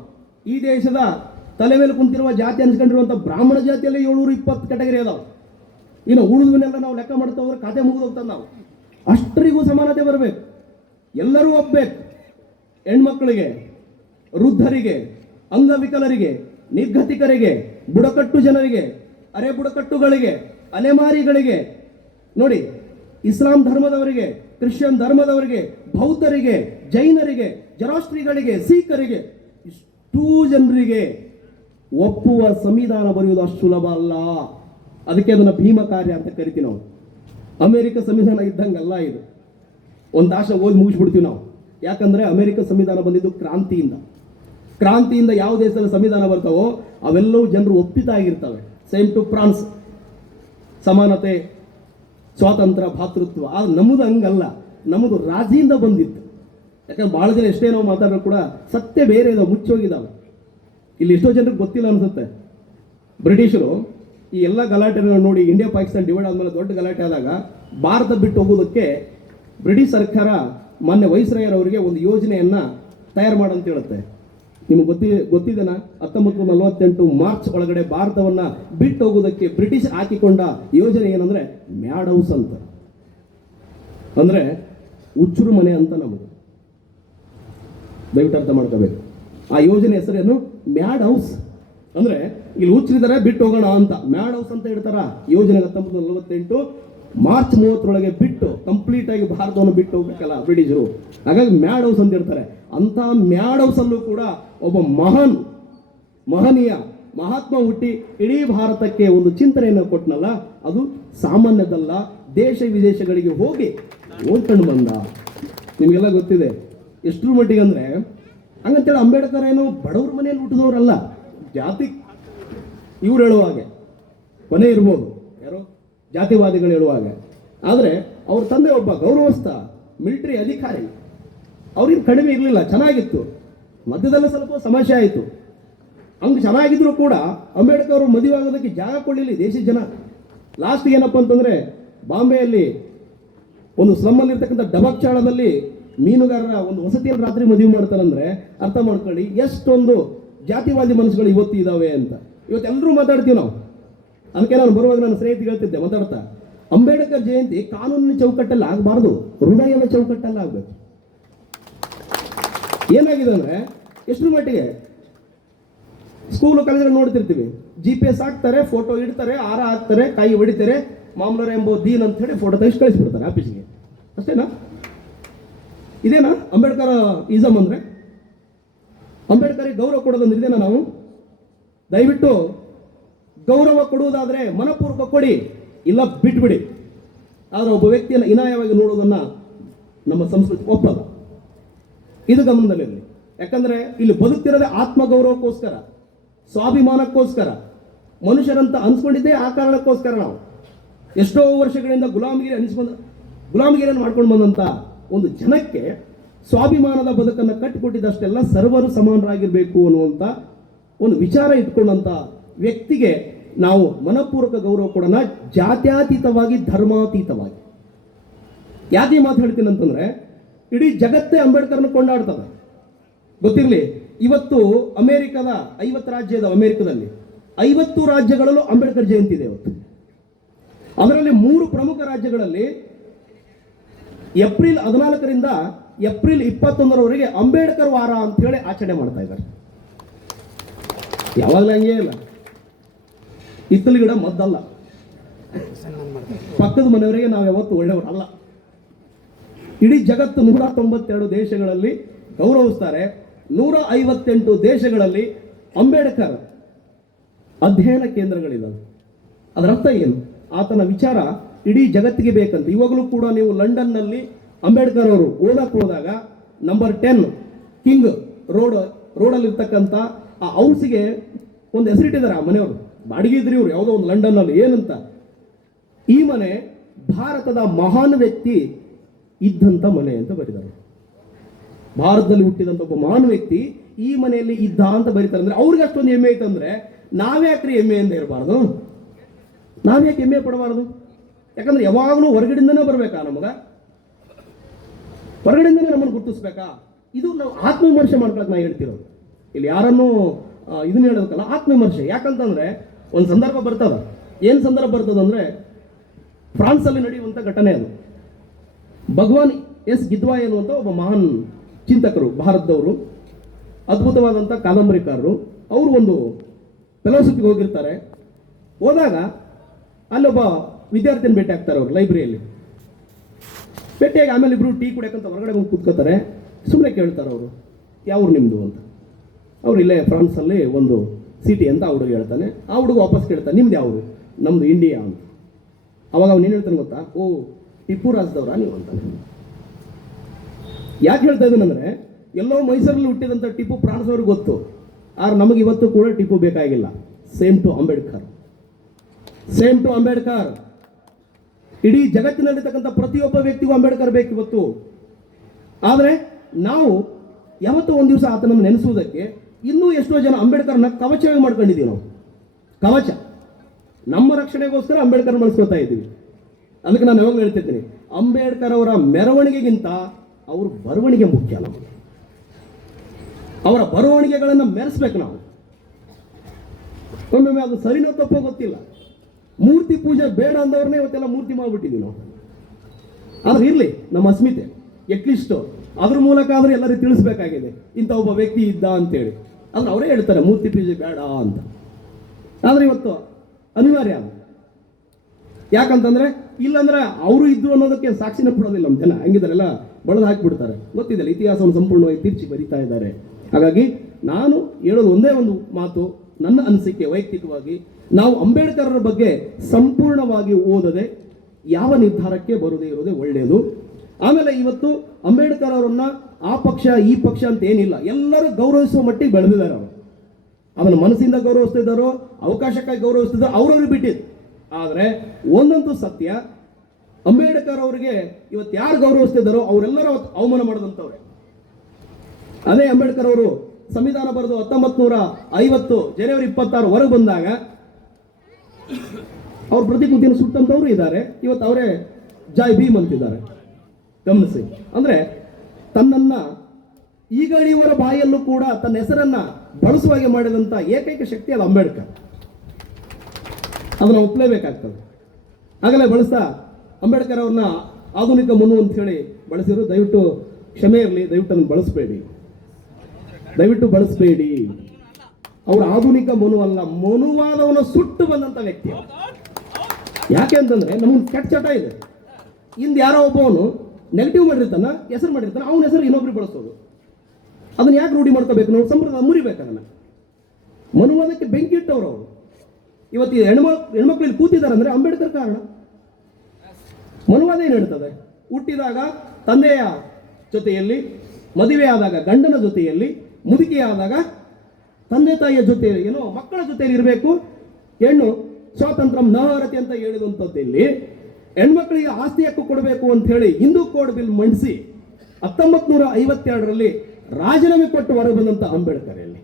ಈ ದೇಶದ ತಲೆ ಮೇಲೆ ಕುಂತಿರುವ ಜಾತಿ ಅನ್ಸ್ಕೊಂಡಿರುವಂಥ ಬ್ರಾಹ್ಮಣ ಜಾತಿಯಲ್ಲಿ 720 ಕೆಟಗರಿ ಅದಾವೆ. ಇನ್ನು ಉಳಿದವನ್ನೆಲ್ಲ ನಾವು ಲೆಕ್ಕ ಮಾಡ್ತಾ ಹೋದ್ರೆ ಖಾತೆ ಮುಗಿದು ಹೋಗ್ತದೆ. ನಾವು ಅಷ್ಟರಿಗೂ ಸಮಾನತೆ ಬರಬೇಕು, ಎಲ್ಲರೂ ಒಪ್ಪಬೇಕು. ಹೆಣ್ಮಕ್ಕಳಿಗೆ, ವೃದ್ಧರಿಗೆ, ಅಂಗವಿಕಲರಿಗೆ, ನಿರ್ಗತಿಕರಿಗೆ, ಬುಡಕಟ್ಟು ಜನರಿಗೆ, ಅರೆ ಬುಡಕಟ್ಟುಗಳಿಗೆ, ಅಲೆಮಾರಿಗಳಿಗೆ, ನೋಡಿ ಇಸ್ಲಾಂ ಧರ್ಮದವರಿಗೆ, ಕ್ರಿಶ್ಚಿಯನ್ ಧರ್ಮದವರಿಗೆ, ಬೌದ್ಧರಿಗೆ, ಜೈನರಿಗೆ, ಜರಾಷ್ಟ್ರಿಗಳಿಗೆ, ಸಿಖ್ಖರಿಗೆ, ಇಷ್ಟೂ ಜನರಿಗೆ ಒಪ್ಪುವ ಸಂವಿಧಾನ ಬರೆಯುವುದು ಅಷ್ಟು ಸುಲಭ ಅಲ್ಲ. ಅದಕ್ಕೆ ಅದನ್ನು ಭೀಮ ಕಾರ್ಯ ಅಂತ ಕರಿತೀವಿ ನಾವು. ಅಮೆರಿಕ ಸಂವಿಧಾನ ಇದ್ದಂಗಲ್ಲ ಇದು. ಒಂದು ಆಶ ಓದಿ ಮುಗಿಸ್ಬಿಡ್ತೀವಿ ನಾವು. ಯಾಕಂದ್ರೆ ಅಮೆರಿಕ ಸಂವಿಧಾನ ಬಂದಿದ್ದು ಕ್ರಾಂತಿಯಿಂದ ಯಾವ ದೇಶದಲ್ಲಿ ಸಂವಿಧಾನ ಬರ್ತಾವೋ ಅವೆಲ್ಲವೂ ಜನರು ಒಪ್ಪಿತ ಆಗಿರ್ತವೆ. ಸೇಮ್ ಟು ಫ್ರಾನ್ಸ್, ಸಮಾನತೆ, ಸ್ವಾತಂತ್ರ್ಯ, ಭಾತೃತ್ವ. ಆದ್ರೆ ನಮ್ಮದು ಹಂಗಲ್ಲ, ನಮ್ಮದು ರಾಜಿಯಿಂದ ಬಂದಿತ್ತು. ಯಾಕಂದ್ರೆ ಭಾಳ ಜನ ಎಷ್ಟೇ ನಾವು ಮಾತಾಡೋರು ಕೂಡ ಸತ್ಯ ಬೇರೆ ಇದಾವೆ, ಮುಚ್ಚೋಗಿದ್ದಾವೆ. ಇಲ್ಲಿ ಎಷ್ಟೋ ಜನರಿಗೆ ಗೊತ್ತಿಲ್ಲ ಅನ್ಸುತ್ತೆ. ಬ್ರಿಟಿಷರು ಈ ಎಲ್ಲ ಗಲಾಟೆ ನೋಡಿ, ಇಂಡಿಯಾ ಪಾಕಿಸ್ತಾನ ಡಿವೈಡ್ ಆದ್ಮೇಲೆ ದೊಡ್ಡ ಗಲಾಟೆ ಆದಾಗ ಭಾರತ ಬಿಟ್ಟು ಹೋಗೋದಕ್ಕೆ ಬ್ರಿಟಿಷ್ ಸರ್ಕಾರ ಮಾನ್ಯ ವೈಸ್ರಾಯರ್ ಅವರಿಗೆ ಒಂದು ಯೋಜನೆಯನ್ನ ತಯಾರು ಮಾಡಂತ ಹೇಳುತ್ತೆ. ನಿಮಗೆ ಗೊತ್ತಿದೆನಾ? 1948 ಮಾರ್ಚ್ ಒಳಗಡೆ ಭಾರತವನ್ನ ಬಿಟ್ಟು ಹೋಗೋದಕ್ಕೆ ಬ್ರಿಟಿಷ್ ಹಾಕಿಕೊಂಡ ಯೋಜನೆ ಏನಂದ್ರೆ ಮ್ಯಾಡ್ ಹೌಸ್ ಅಂತ. ಅಂದ್ರೆ ಹುಚ್ಚರು ಮನೆ ಅಂತ ನಮಗೆ ದಯವಿಟ್ಟು ಅರ್ಥ ಮಾಡ್ಕೋಬೇಕು. ಆ ಯೋಜನೆ ಹೆಸರೇನು? Mad house. ಅಂದ್ರೆ ಇಲ್ಲಿ ಹುಚ್ಚರಿದ್ದಾರೆ, ಬಿಟ್ಟು ಹೋಗೋಣ ಅಂತ ಮ್ಯಾಡ್ ಹೌಸ್ ಅಂತ ಹೇಳ್ತಾರ. ಯೋಜನೆ 1948 ಮಾರ್ಚ್ 30 ಬಿಟ್ಟು ಕಂಪ್ಲೀಟ್ ಆಗಿ ಭಾರತವನ್ನು ಬಿಟ್ಟು ಹೋಗ್ಬೇಕಲ್ಲ ಬ್ರಿಟಿಷರು. ಹಾಗಾಗಿ ಮ್ಯಾಡ್ ಹೌಸ್ ಅಂತ ಹೇಳ್ತಾರೆ. ಅಂತ ಮ್ಯಾಡ್ ಹೌಸ್ ಅಲ್ಲೂ ಕೂಡ ಒಬ್ಬ ಮಹನೀಯ ಮಹಾತ್ಮ ಹುಟ್ಟಿ ಇಡೀ ಭಾರತಕ್ಕೆ ಒಂದು ಚಿಂತನೆಯನ್ನು ಕೊಟ್ಟನಲ್ಲ, ಅದು ಸಾಮಾನ್ಯದಲ್ಲ. ದೇಶ ವಿದೇಶಗಳಿಗೆ ಹೋಗಿ ಓದ್ಕೊಂಡು ಬಂದ. ನಿಮಗೆಲ್ಲ ಗೊತ್ತಿದೆ ಎಷ್ಟರ ಮಟ್ಟಿಗೆ ಅಂದ್ರೆ, ಹಂಗಂತೇಳಿ ಅಂಬೇಡ್ಕರ್ ಏನು ಬಡವ್ರ ಮನೆಯಲ್ಲಿ ಹುಟ್ಟಿದವರಲ್ಲ. ಜಾತಿ ಇವ್ರು ಹೇಳುವ ಹಾಗೆ ಕೊನೆ ಇರ್ಬೋದು, ಯಾರೋ ಜಾತಿವಾದಿಗಳು ಹೇಳುವ ಹಾಗೆ. ಆದರೆ ಅವ್ರ ತಂದೆ ಒಬ್ಬ ಗೌರವಸ್ಥ ಮಿಲಿಟರಿ ಅಧಿಕಾರಿ. ಅವ್ರಿಗೆ ಕಡಿಮೆ ಇರಲಿಲ್ಲ, ಚೆನ್ನಾಗಿತ್ತು. ಮಧ್ಯದಲ್ಲಿ ಸ್ವಲ್ಪ ಸಮಸ್ಯೆ ಆಯಿತು. ಹಂಗೆ ಚೆನ್ನಾಗಿದ್ರು ಕೂಡ ಅಂಬೇಡ್ಕರ್ ಅವರು ಮದುವೆ ಆಗೋದಕ್ಕೆ ಜಾಗ ಕೊಡಲಿಲ್ಲ ದೇಶದ ಜನ. ಲಾಸ್ಟ್ ಏನಪ್ಪ ಅಂತಂದ್ರೆ ಬಾಂಬೆಯಲ್ಲಿ ಒಂದು ಸ್ಲಮ್ಮಲ್ಲಿ ಇರ್ತಕ್ಕಂಥ ಡಬಕ್ ಚಾಳದಲ್ಲಿ ಮೀನುಗಾರರ ಒಂದು ವಸತಿಯಲ್ಲಿ ರಾತ್ರಿ ಮದುವೆ ಮಾಡ್ತಾರಂದ್ರೆ ಅರ್ಥ ಮಾಡ್ಕೊಳ್ಳಿ ಎಷ್ಟೊಂದು ಜಾತಿವಾದಿ ಮನಸ್ಸುಗಳು ಇವತ್ತು ಇದಾವೆ ಅಂತ. ಇವತ್ತೆಲ್ಲರೂ ಮಾತಾಡ್ತೀವಿ ನಾವು. ಅದಕ್ಕೆ ನಾನು ಬರುವಾಗ ನನ್ನ ಸ್ನೇಹಿತರು ಹೇಳ್ತಿದ್ದೆ ಮಾತಾಡ್ತಾ, ಅಂಬೇಡ್ಕರ್ ಜಯಂತಿ ಕಾನೂನಿನ ಚೌಕಟ್ಟಲ್ಲಿ ಆಗಬಾರ್ದು, ಹೃದಯದ ಚೌಕಟ್ಟಲ್ಲಿ ಆಗಬೇಕು. ಏನಾಗಿದೆ ಅಂದ್ರೆ ಎಷ್ಟರ ಮಟ್ಟಿಗೆ ಸ್ಕೂಲು ಕಾಲೇಜಲ್ಲಿ ನೋಡ್ತಿರ್ತೀವಿ, GPS ಹಾಕ್ತಾರೆ, ಫೋಟೋ ಇಡ್ತಾರೆ, ಹಾರ ಹಾಕ್ತಾರೆ, ಕೈ ಹೊಡಿತಾರೆ, ಮಾಮೂಲರ ಎಂಬ ದೀನ್ ಅಂತ ಹೇಳಿ ಫೋಟೋ ತೆಗೆಸಿ ಕಳಿಸ್ಬಿಡ್ತಾರೆ ಆಫೀಸ್ಗೆ. ಅಷ್ಟೇನಾ? ಇದೇನಾ ಅಂಬೇಡ್ಕರ್ ಇಸಮ್ ಅಂದ್ರೆ? ಅಂಬೇಡ್ಕರ್ಗೆ ಗೌರವ ಕೊಡೋದಂದ್ರೆ ಇದೇನಾ? ನಾವು ದಯವಿಟ್ಟು ಗೌರವ ಕೊಡುವುದಾದ್ರೆ ಮನಪೂರ್ವಕ ಕೊಡಿ, ಇಲ್ಲ ಬಿಟ್ಬಿಡಿ. ಆದ್ರೆ ಒಬ್ಬ ವ್ಯಕ್ತಿಯನ್ನು ಹೀನಾಯವಾಗಿ ನೋಡುವುದನ್ನ ನಮ್ಮ ಸಂಸ್ಕೃತಿ ಒಪ್ಪಲ್ಲ. ಇದು ಗಮನದಲ್ಲಿರಲಿ. ಯಾಕಂದ್ರೆ ಇಲ್ಲಿ ಬದುಕ್ತಿರೋದೇ ಆತ್ಮಗೌರವಕ್ಕೋಸ್ಕರ, ಸ್ವಾಭಿಮಾನಕ್ಕೋಸ್ಕರ, ಮನುಷ್ಯರಂತ ಅನ್ಸ್ಕೊಂಡಿದ್ದೇ ಆ ಕಾರಣಕ್ಕೋಸ್ಕರ. ನಾವು ಎಷ್ಟೋ ವರ್ಷಗಳಿಂದ ಗುಲಾಮಗಿರಿಯನ್ನು ಮಾಡ್ಕೊಂಡು ಬಂದಂತ ಒಂದು ಜನಕ್ಕೆ ಸ್ವಾಭಿಮಾನದ ಬದುಕನ್ನು ಕಟ್ಟಿಕೊಟ್ಟಿದ್ದಷ್ಟೆಲ್ಲ ಸರ್ವರು ಸಮಾನರಾಗಿರ್ಬೇಕು ಅನ್ನುವಂಥ ಒಂದು ವಿಚಾರ ಇಟ್ಕೊಂಡಂತ ವ್ಯಕ್ತಿಗೆ ನಾವು ಮನಪೂರ್ವಕ ಗೌರವ ಕೊಡೋಣ, ಜಾತ್ಯಾತೀತವಾಗಿ, ಧರ್ಮಾತೀತವಾಗಿ. ಯಾಕೆ ಮಾತು ಹೇಳ್ತೀನಿ ಅಂತಂದ್ರೆ, ಇಡೀ ಜಗತ್ತೇ ಅಂಬೇಡ್ಕರ್ನ ಕೊಂಡಾಡ್ತದೆ. ಗೊತ್ತಿರಲಿ, ಇವತ್ತು ಅಮೆರಿಕದ 50 ರಾಜ್ಯದ ಅಮೆರಿಕದಲ್ಲಿ 50 ರಾಜ್ಯಗಳಲ್ಲೂ ಅಂಬೇಡ್ಕರ್ ಜಯಂತಿ ಇದೆ ಇವತ್ತು. ಅದರಲ್ಲಿ 3 ಪ್ರಮುಖ ರಾಜ್ಯಗಳಲ್ಲಿ ಏಪ್ರಿಲ್ 14ರಿಂದ ಏಪ್ರಿಲ್ 21ರವರೆಗೆ ಅಂಬೇಡ್ಕರ್ ವಾರ ಅಂತ ಹೇಳಿ ಆಚರಣೆ ಮಾಡ್ತಾ ಇದ್ದಾರೆ. ಯಾವಾಗಲೂ ಹಂಗೆ ಇಲ್ಲ, ಹಿತ್ತಲು ಗಿಡ ಮದ್ದಲ್ಲ, ಪಕ್ಕದ ಮನೆಯವರಿಗೆ ನಾವು ಯಾವತ್ತು ಒಳ್ಳೆಯವರಲ್ಲ. ಇಡೀ ಜಗತ್ತು 192 ದೇಶಗಳಲ್ಲಿ ಗೌರವಿಸ್ತಾರೆ. 158 ದೇಶಗಳಲ್ಲಿ ಅಂಬೇಡ್ಕರ್ ಅಧ್ಯಯನ ಕೇಂದ್ರಗಳಿದ್ದಾವೆ. ಅದರ ಅರ್ಥ ಏನು? ಆತನ ವಿಚಾರ ಇಡೀ ಜಗತ್ತಿಗೆ ಬೇಕಂತ. ಇವಾಗಲೂ ಕೂಡ ನೀವು ಲಂಡನ್ನಲ್ಲಿ ಅಂಬೇಡ್ಕರ್ ಅವರು ಓದಕ್ಕೆ ಹೋದಾಗ ನಂಬರ್ 10 ಕಿಂಗ್ ರೋಡಲ್ಲಿರ್ತಕ್ಕಂಥ ಆ ಹೌಸ್ಗೆ ಒಂದು ಹೆಸರಿಟ್ಟಿದ್ದಾರೆ. ಆ ಮನೆಯವರು ಬಾಡಿಗೆ ಇದ್ರಿ ಇವರು ಯಾವುದೋ ಒಂದು ಲಂಡನ್ನಲ್ಲಿ. ಏನಂತ? ಈ ಮನೆ ಭಾರತದ ಮಹಾನ್ ವ್ಯಕ್ತಿ ಇದ್ದಂಥ ಮನೆ ಅಂತ ಬರೀತಾರೆ. ಭಾರತದಲ್ಲಿ ಹುಟ್ಟಿದಂಥ ಒಬ್ಬ ಮಹಾನ್ ವ್ಯಕ್ತಿ ಈ ಮನೆಯಲ್ಲಿ ಇದ್ದ ಅಂತ ಬರೀತಾರೆ. ಅಂದ್ರೆ ಅವ್ರಿಗೆ ಅಷ್ಟೊಂದು ಹೆಮ್ಮೆ ಐತಂದ್ರೆ ನಾವ್ಯಾಕ್ರಿ ಹೆಮ್ಮೆಯಿಂದ ಇರಬಾರ್ದು? ನಾವ್ಯಾಕೆ ಹೆಮ್ಮೆ ಪಡಬಾರ್ದು? ಯಾಕಂದ್ರೆ ಯಾವಾಗಲೂ ಹೊರಗಡೆಯಿಂದನೇ ಬರ್ಬೇಕಾ? ಹೊರಗಡೆಯಿಂದನೇ ನಮ್ಮನ್ನು ಗುರುತಿಸ್ಬೇಕಾ? ಇದು ನಾವು ಆತ್ಮವಿಮರ್ಶೆ ಮಾಡ್ಕೊಳಕ್ ನಾ ಹೇಳ್ತಿರೋದು. ಇಲ್ಲಿ ಯಾರನ್ನೂ ಇದನ್ನ ಹೇಳೋದಕ್ಕಲ್ಲ, ಆತ್ಮವಿಮರ್ಶೆ. ಯಾಕಂತಂದ್ರೆ ಒಂದು ಸಂದರ್ಭ ಬರ್ತದ. ಏನು ಸಂದರ್ಭ ಬರ್ತದಂದ್ರೆ, ಫ್ರಾನ್ಸಲ್ಲಿ ನಡೆಯುವಂಥ ಘಟನೆ ಅದು. ಭಗವಾನ್ ಎಸ್ ಗಿದ್ವಾಯ್ ಅನ್ನುವಂಥ ಒಬ್ಬ ಮಹಾನ್ ಚಿಂತಕರು, ಭಾರತದವರು, ಅದ್ಭುತವಾದಂಥ ಕಾದಂಬರಿಕಾರರು. ಅವರು ಒಂದು ಫೆಲೋಶಿಪ್ಗೆ ಹೋಗಿರ್ತಾರೆ. ಹೋದಾಗ ಅಲ್ಲೊಬ್ಬ ವಿದ್ಯಾರ್ಥಿನ ಭೇಟಿ ಆಗ್ತಾರೆ. ಅವರು ಲೈಬ್ರರಿಯಲ್ಲಿ ಭೇಟಿಯಾಗಿ ಆಮೇಲೆ ಇಬ್ರು ಟೀ ಕುಡಿಯಕ್ಕಂತ ಹೊರಗಡೆ ಬಂದು ಕೂತ್ಕೋತಾರೆ. ಸುಮ್ಮನೆ ಕೇಳ್ತಾರೆ ಅವರು, ಯಾವ್ರು ನಿಮ್ಮದು ಅಂತ. ಅವ್ರು ಇಲ್ಲೇ ಫ್ರಾನ್ಸಲ್ಲಿ ಒಂದು ಸಿಟಿ ಅಂತ ಆ ಹುಡುಗ ಹೇಳ್ತಾನೆ. ಆ ಹುಡುಗ ವಾಪಸ್ ಕೇಳ್ತಾನೆ, ನಿಮ್ದು ಯಾವುದು? ನಮ್ಮದು ಇಂಡಿಯಾ ಅಂತ. ಅವಾಗ ಅವ್ನು ಏನು ಹೇಳ್ತಾನೆ ಗೊತ್ತಾ? ಓ, ಟಿಪ್ಪು ರಾಜದವ್ರ ನೀವು ಅಂತಾನೆ. ಯಾಕೆ ಹೇಳ್ತಾ ಇದ್ದೀನಂದ್ರೆ, ಎಲ್ಲೋ ಮೈಸೂರಲ್ಲಿ ಹುಟ್ಟಿದಂಥ ಟಿಪ್ಪು ಫ್ರಾನ್ಸ್ ಅವ್ರಿಗೆ ಗೊತ್ತು. ಆದ್ರೆ ನಮಗೆ ಇವತ್ತು ಕೂಡ ಟಿಪ್ಪು ಬೇಕಾಗಿಲ್ಲ. Same to Ambedkar, same to Ambedkar. ಇಡೀ ಜಗತ್ತಿನಲ್ಲಿರ್ತಕ್ಕಂಥ ಪ್ರತಿಯೊಬ್ಬ ವ್ಯಕ್ತಿಗೂ ಅಂಬೇಡ್ಕರ್ ಬೇಕು ಇವತ್ತು. ಆದರೆ ನಾವು ಯಾವತ್ತೋ ಒಂದು ದಿವಸ ಆತನನ್ನು ನೆನೆಸುವುದಕ್ಕೆ ಇನ್ನೂ ಎಷ್ಟೋ ಜನ ಅಂಬೇಡ್ಕರ್ನ ಕವಚವಾಗಿ ಮಾಡ್ಕೊಂಡಿದ್ದೀವಿ. ನಾವು ಕವಚ, ನಮ್ಮ ರಕ್ಷಣೆಗೋಸ್ಕರ ಅಂಬೇಡ್ಕರ್ ಬಳಸ್ಕೊತಾ ಇದ್ದೀವಿ. ಅದಕ್ಕೆ ನಾನು ಯಾವಾಗ ಹೇಳ್ತಿದ್ದೀನಿ, ಅಂಬೇಡ್ಕರ್ ಅವರ ಮೆರವಣಿಗೆಗಿಂತ ಅವ್ರ ಬರವಣಿಗೆ ಮುಖ್ಯ. ನಮಗೆ ಅವರ ಬರವಣಿಗೆಗಳನ್ನು ಮೆರೆಸ್ಬೇಕು ನಾವು. ಒಮ್ಮೊಮ್ಮೆ ಅದು ಸರಿನೋ ತಪ್ಪೋ ಗೊತ್ತಿಲ್ಲ. ಮೂರ್ತಿ ಪೂಜೆ ಬೇಡ ಅಂದವ್ರನ್ನೇ ಇವತ್ತೆಲ್ಲ ಮೂರ್ತಿ ಮಾಡಿಬಿಟ್ಟಿದ್ದೀವಿ ನಾವು. ಆದ್ರೆ ಇರಲಿ, ನಮ್ಮ ಅಸ್ಮಿತೆ ಎಟ್ಲೀಸ್ಟ್ ಅದ್ರ ಮೂಲಕ ಆದ್ರೆ ಎಲ್ಲರಿಗೂ ತಿಳಿಸ್ಬೇಕಾಗಿದೆ ಇಂಥ ಒಬ್ಬ ವ್ಯಕ್ತಿ ಇದ್ದ ಅಂತೇಳಿ. ಆದ್ರೆ ಅವರೇ ಹೇಳ್ತಾರೆ ಮೂರ್ತಿ ಪೂಜೆ ಬೇಡ ಅಂತ. ಆದ್ರೆ ಇವತ್ತು ಅನಿವಾರ್ಯ ಅದು. ಯಾಕಂತಂದ್ರೆ ಇಲ್ಲಂದ್ರೆ ಅವರು ಇದ್ರು ಅನ್ನೋದಕ್ಕೆ ಸಾಕ್ಷಿನ ಕೊಡೋದಿಲ್ಲ ನಮ್ಮ ಜನ. ಹಂಗಿದಾರೆಲ್ಲ ಬಳದು ಹಾಕಿಬಿಡ್ತಾರೆ. ಗೊತ್ತಿದೆ, ಇತಿಹಾಸವನ್ನು ಸಂಪೂರ್ಣವಾಗಿ ತಿರ್ಚಿ ಬರಿತಾ ಇದ್ದಾರೆ. ಹಾಗಾಗಿ ನಾನು ಹೇಳೋದು ಒಂದೇ ಒಂದು ಮಾತು, ನನ್ನ ಅನಿಸಿಕೆ ವೈಯಕ್ತಿಕವಾಗಿ, ನಾವು ಅಂಬೇಡ್ಕರ್ ಬಗ್ಗೆ ಸಂಪೂರ್ಣವಾಗಿ ಓದದೆ ಯಾವ ನಿರ್ಧಾರಕ್ಕೆ ಬರದೇ ಇರೋದೇ ಒಳ್ಳೆಯದು. ಆಮೇಲೆ ಇವತ್ತು ಅಂಬೇಡ್ಕರ್ ಅವರನ್ನ ಆ ಪಕ್ಷ ಈ ಪಕ್ಷ ಅಂತ ಏನಿಲ್ಲ, ಎಲ್ಲರೂ ಗೌರವಿಸುವ ಮಟ್ಟಿಗೆ ಬೆಳೆದಿದ್ದಾರೆ. ಅವರು ಅವನ ಮನಸ್ಸಿಂದ ಗೌರವಿಸ್ತಿದ್ದಾರೋ, ಅವಕಾಶಕ್ಕಾಗಿ ಗೌರವಿಸ್ತಿದ್ದಾರೋ ಅವ್ರವ್ರಿಗೆ ಬಿಟ್ಟಿದ್ದು. ಆದರೆ ಒಂದಂತೂ ಸತ್ಯ, ಅಂಬೇಡ್ಕರ್ ಅವರಿಗೆ ಇವತ್ತು ಯಾರು ಗೌರವಿಸ್ತಿದ್ದಾರೋ ಅವರೆಲ್ಲರೂ ಅವಮಾನ ಮಾಡಿದಂಥವ್ರೆ. ಅದೇ ಅಂಬೇಡ್ಕರ್ ಅವರು ಸಂವಿಧಾನ ಬರೆದು 1950 ಜನವರಿ 26 ಹೊರಗೆ ಬಂದಾಗ ಅವ್ರ ಪ್ರತಿಕೃತಿಯನ್ನು ಸುಟ್ಟಂತವರು ಇದ್ದಾರೆ. ಇವತ್ತು ಅವರೇ ಜೈ ಭೀಮ್ ಅಂತಿದ್ದಾರೆ. ಗಮನಿಸಿ, ಅಂದ್ರೆ ತನ್ನನ್ನ ಈಗಣಿಯವರ ಬಾಯಲ್ಲೂ ಕೂಡ ತನ್ನ ಹೆಸರನ್ನ ಬಳಸುವ ಹಾಗೆ ಮಾಡಿದಂತ ಏಕೈಕ ಶಕ್ತಿ ಅದು ಅಂಬೇಡ್ಕರ್. ಅದನ್ನು ಒಪ್ಪಲೇಬೇಕಾಗ್ತದೆ. ಆಗಲೇ ಬಳಸ್ತಾ ಅಂಬೇಡ್ಕರ್ ಅವ್ರನ್ನ ಆಧುನಿಕ ಮನು ಅಂತ ಹೇಳಿ ಬಳಸಿದ್ರು. ದಯವಿಟ್ಟು ಕ್ಷಮೆ ಇರಲಿ, ದಯವಿಟ್ಟು ಅದನ್ನು ಬಳಸಬೇಡಿ. ಅವರು ಆಧುನಿಕ ಮನು ಅಲ್ಲ, ಮನುವಾದವನ್ನ ಸುಟ್ಟು ಬಂದಂತ ವ್ಯಕ್ತಿ. ಯಾಕೆ ಅಂತಂದ್ರೆ ನಮಗೆ ಕೆಟ್ಟ ಚಟ ಇದೆ. ಇಂದು ಯಾರೋ ಒಬ್ಬವನು ನೆಗೆಟಿವ್ ಮಾಡಿರ್ತಾನ, ಹೆಸರು ಮಾಡಿರ್ತಾನೆ, ಅವನ ಹೆಸರು ಇನ್ನೊಬ್ರಿಗೆ ಬಳಸೋದು. ಅದನ್ನ ಯಾಕೆ ರೂಢಿ ಮಾಡ್ಕೋಬೇಕು? ನಾವು ಸಂಪ್ರದಾಯ ಮುರಿಬೇಕು ಅದನ್ನ. ಮನುವಾದಕ್ಕೆ ಬೆಂಕಿ ಇಟ್ಟವರು ಅವರು. ಇವತ್ತು ಹೆಣ್ಮಕ್ಳು ಇಲ್ಲಿ ಕೂತಿದ್ದಾರೆ ಅಂದ್ರೆ ಅಂಬೇಡ್ಕರ್ ಕಾರಣ. ಮನುವಾದ ಏನು ಹೇಳ್ತದೆ? ಹುಟ್ಟಿದಾಗ ತಂದೆಯ ಜೊತೆಯಲ್ಲಿ, ಮದುವೆ ಆದಾಗ ಗಂಡನ ಜೊತೆಯಲ್ಲಿ, ಮುದುಕಿಯಾದಾಗ ತಂದೆ ತಾಯಿಯ ಜೊತೆ ಮಕ್ಕಳ ಜೊತೆಯಲ್ಲಿ ಇರಬೇಕು. ಹೆಣ್ಣು ಸ್ವಾತಂತ್ರ್ಯ ನಹರತಿ ಅಂತ ಹೇಳಿದಂಥದ್ದಲ್ಲಿ ಹೆಣ್ಮಕ್ಳಿಗೆ ಆಸ್ತಿ ಹಕ್ಕು ಕೊಡಬೇಕು ಅಂತ ಹೇಳಿ ಹಿಂದೂ ಕೋಡ್ ಬಿಲ್ ಮಂಡಿಸಿ 1952ರಲ್ಲಿ ರಾಜೀನಾಮೆ ಕೊಟ್ಟು ಹೊರಗೆ ಬಂದಂತ ಅಂಬೇಡ್ಕರ್ ಅಲ್ಲಿ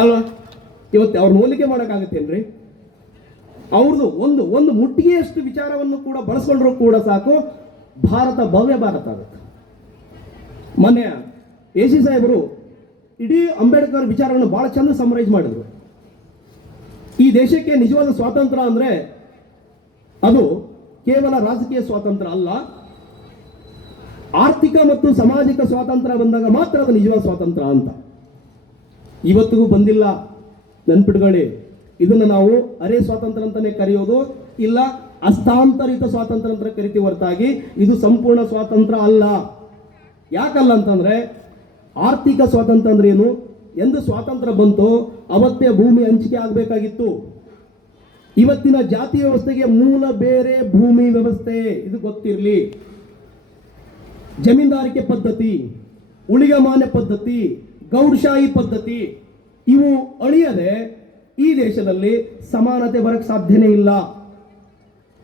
ಅಲ್ವಾ? ಇವತ್ತು ಅವ್ರನ್ನ ಹೋಲಿಕೆ ಮಾಡೋಕ್ಕಾಗತ್ತೇನ್ರಿ? ಅವ್ರದ್ದು ಒಂದು ಮುಟ್ಟಿಗೆಯಷ್ಟು ವಿಚಾರವನ್ನು ಕೂಡ ಬಳಸ್ಕೊಂಡ್ರು ಕೂಡ ಸಾಕು, ಭಾರತ ಭವ್ಯ ಭಾರತ ಆಗುತ್ತೆ. ಮೊನ್ನೆ ಎಸಿ ಸಾಹೇಬರು ಇಡೀ ಅಂಬೇಡ್ಕರ್ ವಿಚಾರವನ್ನು ಬಹಳ ಚಂದ ಸಮರೈಸ್ ಮಾಡಿದ್ರು. ಈ ದೇಶಕ್ಕೆ ನಿಜವಾದ ಸ್ವಾತಂತ್ರ್ಯ ಅಂದ್ರೆ ಅದು ಕೇವಲ ರಾಜಕೀಯ ಸ್ವಾತಂತ್ರ್ಯ ಅಲ್ಲ, ಆರ್ಥಿಕ ಮತ್ತು ಸಾಮಾಜಿಕ ಸ್ವಾತಂತ್ರ್ಯ ಬಂದಾಗ ಮಾತ್ರ ಅದು ನಿಜವಾದ ಸ್ವಾತಂತ್ರ್ಯ ಅಂತ. ಇವತ್ತಿಗೂ ಬಂದಿಲ್ಲ, ನೆನ್ಪಿಟ್ಕೊಳ್ಳಿ. ಇದನ್ನು ನಾವು ಅರೆ ಸ್ವಾತಂತ್ರ್ಯ ಅಂತಾನೆ ಕರೆಯೋದು, ಇಲ್ಲ ಹಸ್ತಾಂತರಿತ ಸ್ವಾತಂತ್ರ್ಯ ಅಂತ ಕರಿತೀವಿ ಹೊರತಾಗಿ ಇದು ಸಂಪೂರ್ಣ ಸ್ವಾತಂತ್ರ್ಯ ಅಲ್ಲ. ಯಾಕಲ್ಲ ಅಂತಂದ್ರೆ ಆರ್ಥಿಕ ಸ್ವಾತಂತ್ರ್ಯ ಅಂದ್ರೆ ಏನು? ಎಂದು ಸ್ವಾತಂತ್ರ್ಯ ಬಂತೋ ಅವತ್ತೇ ಭೂಮಿ ಹಂಚಿಕೆ ಆಗಬೇಕಾಗಿತ್ತು. ಇವತ್ತಿನ ಜಾತಿ ವ್ಯವಸ್ಥೆಗೆ ಮೂಲ ಬೇರೆ ಭೂಮಿ ವ್ಯವಸ್ಥೆ, ಇದು ಗೊತ್ತಿರಲಿ. ಜಮೀನ್ದಾರಿಕೆ ಪದ್ಧತಿ, ಉಳಿಗಮಾನ್ಯ ಪದ್ಧತಿ, ಗೌಡ್ಶಾಹಿ ಪದ್ಧತಿ ಇವು ಅಳಿಯದೆ ಈ ದೇಶದಲ್ಲಿ ಸಮಾನತೆ ಬರಕ್ಕೆ ಸಾಧ್ಯನೇ ಇಲ್ಲ.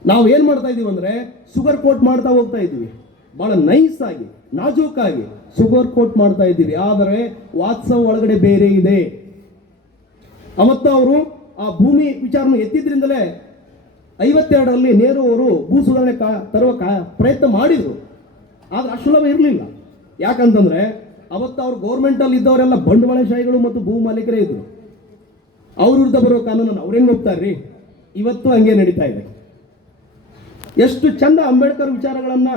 ನಾವು ಏನ್ ಮಾಡ್ತಾ ಇದೀವಿ ಅಂದ್ರೆ ಶುಗರ್ ಕೋಟ್ ಮಾಡ್ತಾ ಹೋಗ್ತಾ ಇದ್ದೀವಿ, ಬಹಳ ನೈಸ್ ಆಗಿ ನಾಜೂಕಾಗಿ ಶುಗರ್ ಕೋಟ್ ಮಾಡ್ತಾ ಇದ್ದೀವಿ. ಆದರೆ ವಾತ್ಸವ ಒಳಗಡೆ ಬೇರೆ ಇದೆ. ಅವತ್ತು ಅವರು ಆ ಭೂಮಿ ವಿಚಾರನ ಎತ್ತಿದ್ರಿಂದಲೇ 52ರಲ್ಲಿ ನೆಹರು ಅವರು ಭೂ ಸುಧಾರಣೆ ತರುವ ಪ್ರಯತ್ನ ಮಾಡಿದ್ರು. ಆದ್ರೆ ಅಷ್ಟುಲಭ ಇರಲಿಲ್ಲ. ಯಾಕಂತಂದ್ರೆ ಅವತ್ತು ಅವ್ರು ಗೌರ್ಮೆಂಟ್ ಅಲ್ಲಿ ಇದ್ದವರೆಲ್ಲ ಬಂಡವಾಳಶಾಹಿಗಳು ಮತ್ತು ಭೂ ಮಾಲೀಕರೇ ಇದ್ರು. ಅವ್ರ ವಿರುದ್ಧ ಬರೋ ಕಾನೂನನ್ನು ಅವ್ರೇನು ಹೋಗ್ತಾರ್ರಿ? ಇವತ್ತು ಹಂಗೆ ನಡೀತಾ ಇದೆ. ಎಷ್ಟು ಚಂದ ಅಂಬೇಡ್ಕರ್ ವಿಚಾರಗಳನ್ನ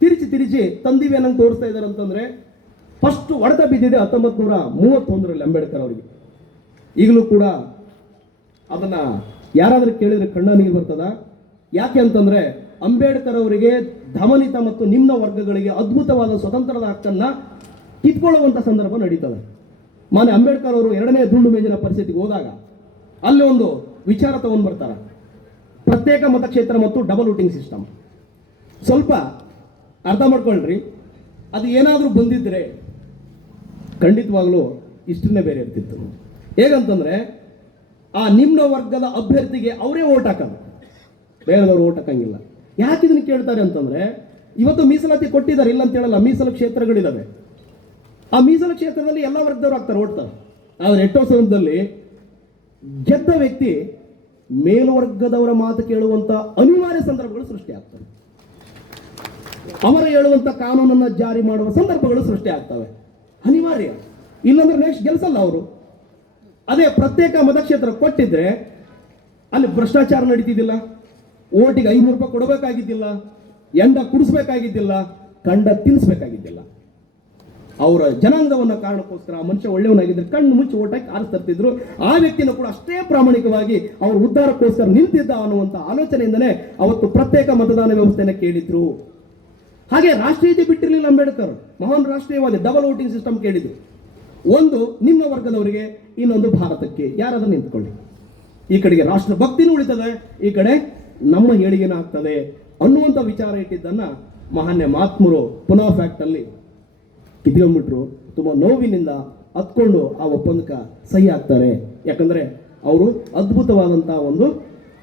ತಿರುಚಿ ತಂದಿವಿ ಅನ್ನಂಗೆ ತೋರಿಸ್ತಾ ಇದ್ದಾರೆ ಅಂತಂದ್ರೆ, ಫಸ್ಟ್ ಹೊಡೆತ ಬಿದ್ದಿದೆ 1931ರಲ್ಲಿ ಅಂಬೇಡ್ಕರ್ ಅವರಿಗೆ. ಈಗಲೂ ಕೂಡ ಅದನ್ನ ಯಾರಾದ್ರೂ ಕೇಳಿದ್ರೆ ಕಣ್ಣ ನೀರು ಬರ್ತದ. ಯಾಕೆ ಅಂತಂದ್ರೆ ಅಂಬೇಡ್ಕರ್ ಅವರಿಗೆ ದಮನಿತ ಮತ್ತು ನಿಮ್ನ ವರ್ಗಗಳಿಗೆ ಅದ್ಭುತವಾದ ಸ್ವತಂತ್ರದ ಹಕ್ಕನ್ನ ಕಿತ್ಕೊಳ್ಳುವಂತ ಸಂದರ್ಭ ನಡೀತದೆ. ಮಾನ್ಯ ಅಂಬೇಡ್ಕರ್ ಅವರು 2ನೇ ದುಂಡು ಮೇಜಿನ ಪರಿಸ್ಥಿತಿಗೆ ಹೋದಾಗ ಅಲ್ಲಿ ಒಂದು ವಿಚಾರ ತಗೊಂಡು ಬರ್ತಾರೆ, ಪ್ರತ್ಯೇಕ ಮತಕ್ಷೇತ್ರ ಮತ್ತು ಡಬಲ್ ವೋಟಿಂಗ್ ಸಿಸ್ಟಮ್. ಸ್ವಲ್ಪ ಅರ್ಥ ಮಾಡ್ಕೊಳ್ರಿ, ಅದು ಏನಾದರೂ ಬಂದಿದ್ರೆ ಖಂಡಿತವಾಗ್ಲೂ ಇಷ್ಟನ್ನೇ ಬೇರೆ ಇರ್ತಿತ್ತು. ಹೇಗಂತಂದ್ರೆ ಆ ನಿಮ್ನ ವರ್ಗದ ಅಭ್ಯರ್ಥಿಗೆ ಅವರೇ ಓಟ್ ಹಾಕೋದು, ಬೇರೆದವರು ಓಟ್ ಹಾಕಂಗಿಲ್ಲ. ಯಾಕೆ ಇದನ್ನು ಕೇಳ್ತಾರೆ ಅಂತಂದ್ರೆ, ಇವತ್ತು ಮೀಸಲಾತಿ ಕೊಟ್ಟಿದ್ದಾರೆ, ಇಲ್ಲ ಅಂತ ಹೇಳಲ್ಲ, ಮೀಸಲು ಕ್ಷೇತ್ರಗಳಿದಾವೆ. ಆ ಮೀಸಲು ಕ್ಷೇತ್ರದಲ್ಲಿ ಎಲ್ಲ ವರ್ಗದವರು ಆಗ್ತಾರೆ, ಓಡ್ತಾರೆ. ಆದ್ರೆ 2000ದಲ್ಲಿ ಗೆದ್ದ ವ್ಯಕ್ತಿ ಮೇಲ್ವರ್ಗದವರ ಮಾತು ಕೇಳುವಂತ ಅನಿವಾರ್ಯ ಸಂದರ್ಭಗಳು ಸೃಷ್ಟಿ ಆಗ್ತವೆ. ಅವರ ಹೇಳುವಂತ ಕಾನೂನನ್ನ ಜಾರಿ ಮಾಡುವ ಸಂದರ್ಭಗಳು ಸೃಷ್ಟಿ ಆಗ್ತವೆ, ಅನಿವಾರ್ಯ. ಇಲ್ಲಾಂದ್ರೆ ನೆಕ್ಸ್ಟ್ ಗೆಲ್ಸಲ್ಲ ಅವರು. ಅದೇ ಪ್ರತ್ಯೇಕ ಮತಕ್ಷೇತ್ರ ಕೊಟ್ಟಿದ್ರೆ ಅಲ್ಲಿ ಭ್ರಷ್ಟಾಚಾರ ನಡೀತಿದ್ದಿಲ್ಲ, ಓಟಿಗೆ 500 ರೂಪಾಯಿ ಕೊಡಬೇಕಾಗಿದ್ದಿಲ್ಲ, ಎಂಡ ಕುಡಿಸ್ಬೇಕಾಗಿದ್ದಿಲ್ಲ, ಕಂಡ ತಿನ್ನಿಸ್ಬೇಕಾಗಿದ್ದಿಲ್ಲ. ಅವರ ಜನಾಂಗವನ್ನ ಕಾರಣಕ್ಕೋಸ್ಕರ ಆ ಮನುಷ್ಯ ಒಳ್ಳೆಯವನಾಗಿದ್ರೆ ಕಣ್ಣು ಮುಚ್ಚಿ ಓಟಾಕಿ ಆರಿಸ್ತಿದ್ರು. ಆ ವ್ಯಕ್ತಿನ ಕೂಡ ಅಷ್ಟೇ ಪ್ರಾಮಾಣಿಕವಾಗಿ ಅವ್ರ ಉದ್ಧಾರಕ್ಕೋಸ್ಕರ ನಿಂತಿದ್ದ ಅನ್ನುವಂಥ ಆಲೋಚನೆಯಿಂದನೇ ಅವತ್ತು ಪ್ರತ್ಯೇಕ ಮತದಾನ ವ್ಯವಸ್ಥೆನ ಕೇಳಿದ್ರು. ಹಾಗೆ ರಾಷ್ಟ್ರೀಯತೆ ಬಿಟ್ಟಿರಲಿಲ್ಲ ಅಂಬೇಡ್ಕರ್, ಮಹಾನ್ ರಾಷ್ಟ್ರೀಯವಾದಿ ಡಬಲ್ ವೋಟಿಂಗ್ ಸಿಸ್ಟಮ್ ಕೇಳಿದ್ರು. ಒಂದು ನಿಮ್ಮ ವರ್ಗದವರಿಗೆ, ಇನ್ನೊಂದು ಭಾರತಕ್ಕೆ. ಯಾರಾದ್ರೂ ನಿಂತ್ಕೊಳ್ಳಿ, ಈ ಕಡೆಗೆ ರಾಷ್ಟ್ರ ಭಕ್ತಿನೂ ಉಳಿತದೆ, ಈ ಕಡೆ ನಮ್ಮ ಏಳಿಗೆನ ಆಗ್ತದೆ ಅನ್ನುವಂಥ ವಿಚಾರ ಇಟ್ಟಿದ್ದನ್ನ ಮಹಾನ್ಯ ಮಹಾತ್ಮರು ಪುನಃ ಫ್ಯಾಕ್ಟ್ ಅಲ್ಲಿ ಕಿತ್ಕೊಂಡ್ಬಿಟ್ರು. ತುಂಬಾ ನೋವಿನಿಂದ ಹತ್ಕೊಂಡು ಆ ಒಪ್ಪಂದಕ್ಕೆ ಸಹಿ ಆಗ್ತಾರೆ. ಯಾಕಂದ್ರೆ ಅವರು ಅದ್ಭುತವಾದಂತಹ ಒಂದು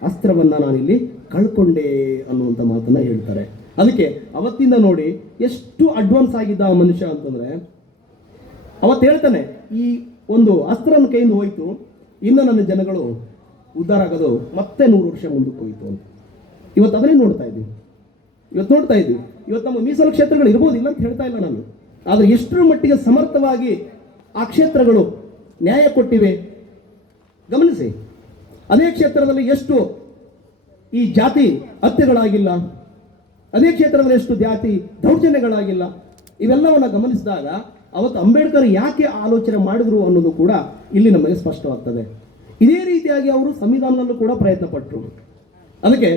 ಅಸ್ತ್ರವನ್ನ ನಾನಿಲ್ಲಿ ಕಳ್ಕೊಂಡೆ ಅನ್ನುವಂಥ ಮಾತನ್ನ ಹೇಳ್ತಾರೆ. ಅದಕ್ಕೆ ಅವತ್ತಿಂದ ನೋಡಿ ಎಷ್ಟು ಅಡ್ವಾನ್ಸ್ ಆಗಿದ್ದ ಆ ಮನುಷ್ಯ ಅಂತಂದ್ರೆ, ಅವತ್ತು ಹೇಳ್ತಾನೆ, ಈ ಒಂದು ಅಸ್ತ್ರನ ಕೈಯಿಂದ ಹೋಯ್ತು, ಇನ್ನು ನನ್ನ ಜನಗಳು ಉದ್ಧಾರ ಆಗೋದು ಮತ್ತೆ 100 ವರ್ಷ ಮುಂದಕ್ಕೆ ಹೋಯಿತು ಅಂತ. ಇವತ್ತು ಅದನ್ನೇ ನೋಡ್ತಾ ಇದ್ದೀವಿ. ಇವತ್ತು ನಮ್ಮ ಮೀಸಲು ಕ್ಷೇತ್ರಗಳು ಇರ್ಬೋದಿಲ್ಲ ಅಂತ ಹೇಳ್ತಾ ಇಲ್ಲ ನಾನು, ಆದರೆ ಎಷ್ಟರ ಮಟ್ಟಿಗೆ ಸಮರ್ಥವಾಗಿ ಆ ಕ್ಷೇತ್ರಗಳು ನ್ಯಾಯ ಕೊಟ್ಟಿವೆ ಗಮನಿಸಿ. ಅದೇ ಕ್ಷೇತ್ರದಲ್ಲಿ ಎಷ್ಟು ಈ ಜಾತಿ ಹತ್ಯೆಗಳಾಗಿಲ್ಲ, ಅದೇ ಕ್ಷೇತ್ರದಲ್ಲಿ ಎಷ್ಟು ಜಾತಿ ದೌರ್ಜನ್ಯಗಳಾಗಿಲ್ಲ, ಇವೆಲ್ಲವನ್ನು ಗಮನಿಸಿದಾಗ ಅವತ್ತು ಅಂಬೇಡ್ಕರ್ ಯಾಕೆ ಆಲೋಚನೆ ಮಾಡಿದ್ರು ಅನ್ನೋದು ಕೂಡ ಇಲ್ಲಿ ನಮಗೆ ಸ್ಪಷ್ಟವಾಗ್ತದೆ. ಇದೇ ರೀತಿಯಾಗಿ ಅವರು ಸಂವಿಧಾನದಲ್ಲೂ ಕೂಡ ಪ್ರಯತ್ನ ಪಟ್ಟರು. ಅದಕ್ಕೆ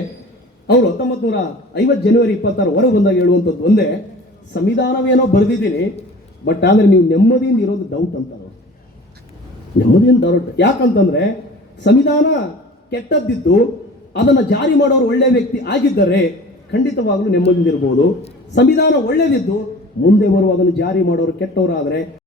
ಅವರು 1950 ಜನವರಿ 26 ಹೊರಗೆ ಬಂದಾಗ ಹೇಳುವಂಥದ್ದು ಒಂದೇ, ಸಂವಿಧಾನವೇನೋ ಬರೆದಿದ್ದೀನಿ, ಬಟ್ ಆದರೆ ನೀವು ನೆಮ್ಮದಿಯಿಂದ ಇರೋದು ಡೌಟ್ ಅಂತ. ನೆಮ್ಮದಿಯಿಂದ ಡೌಟ್ ಯಾಕಂತಂದ್ರೆ ಸಂವಿಧಾನ ಕೆಟ್ಟದ್ದಿದ್ದು ಅದನ್ನು ಜಾರಿ ಮಾಡೋರು ಒಳ್ಳೆ ವ್ಯಕ್ತಿ ಆಗಿದ್ದರೆ ಖಂಡಿತವಾಗಲೂ ನೆಮ್ಮದಿಯಿಂದ ಇರ್ಬೋದು. ಸಂವಿಧಾನ ಒಳ್ಳೆಯದಿದ್ದು ಮುಂದೆ ಬರುವ ಅದನ್ನು ಜಾರಿ ಮಾಡೋರು ಕೆಟ್ಟವರಾದರೆ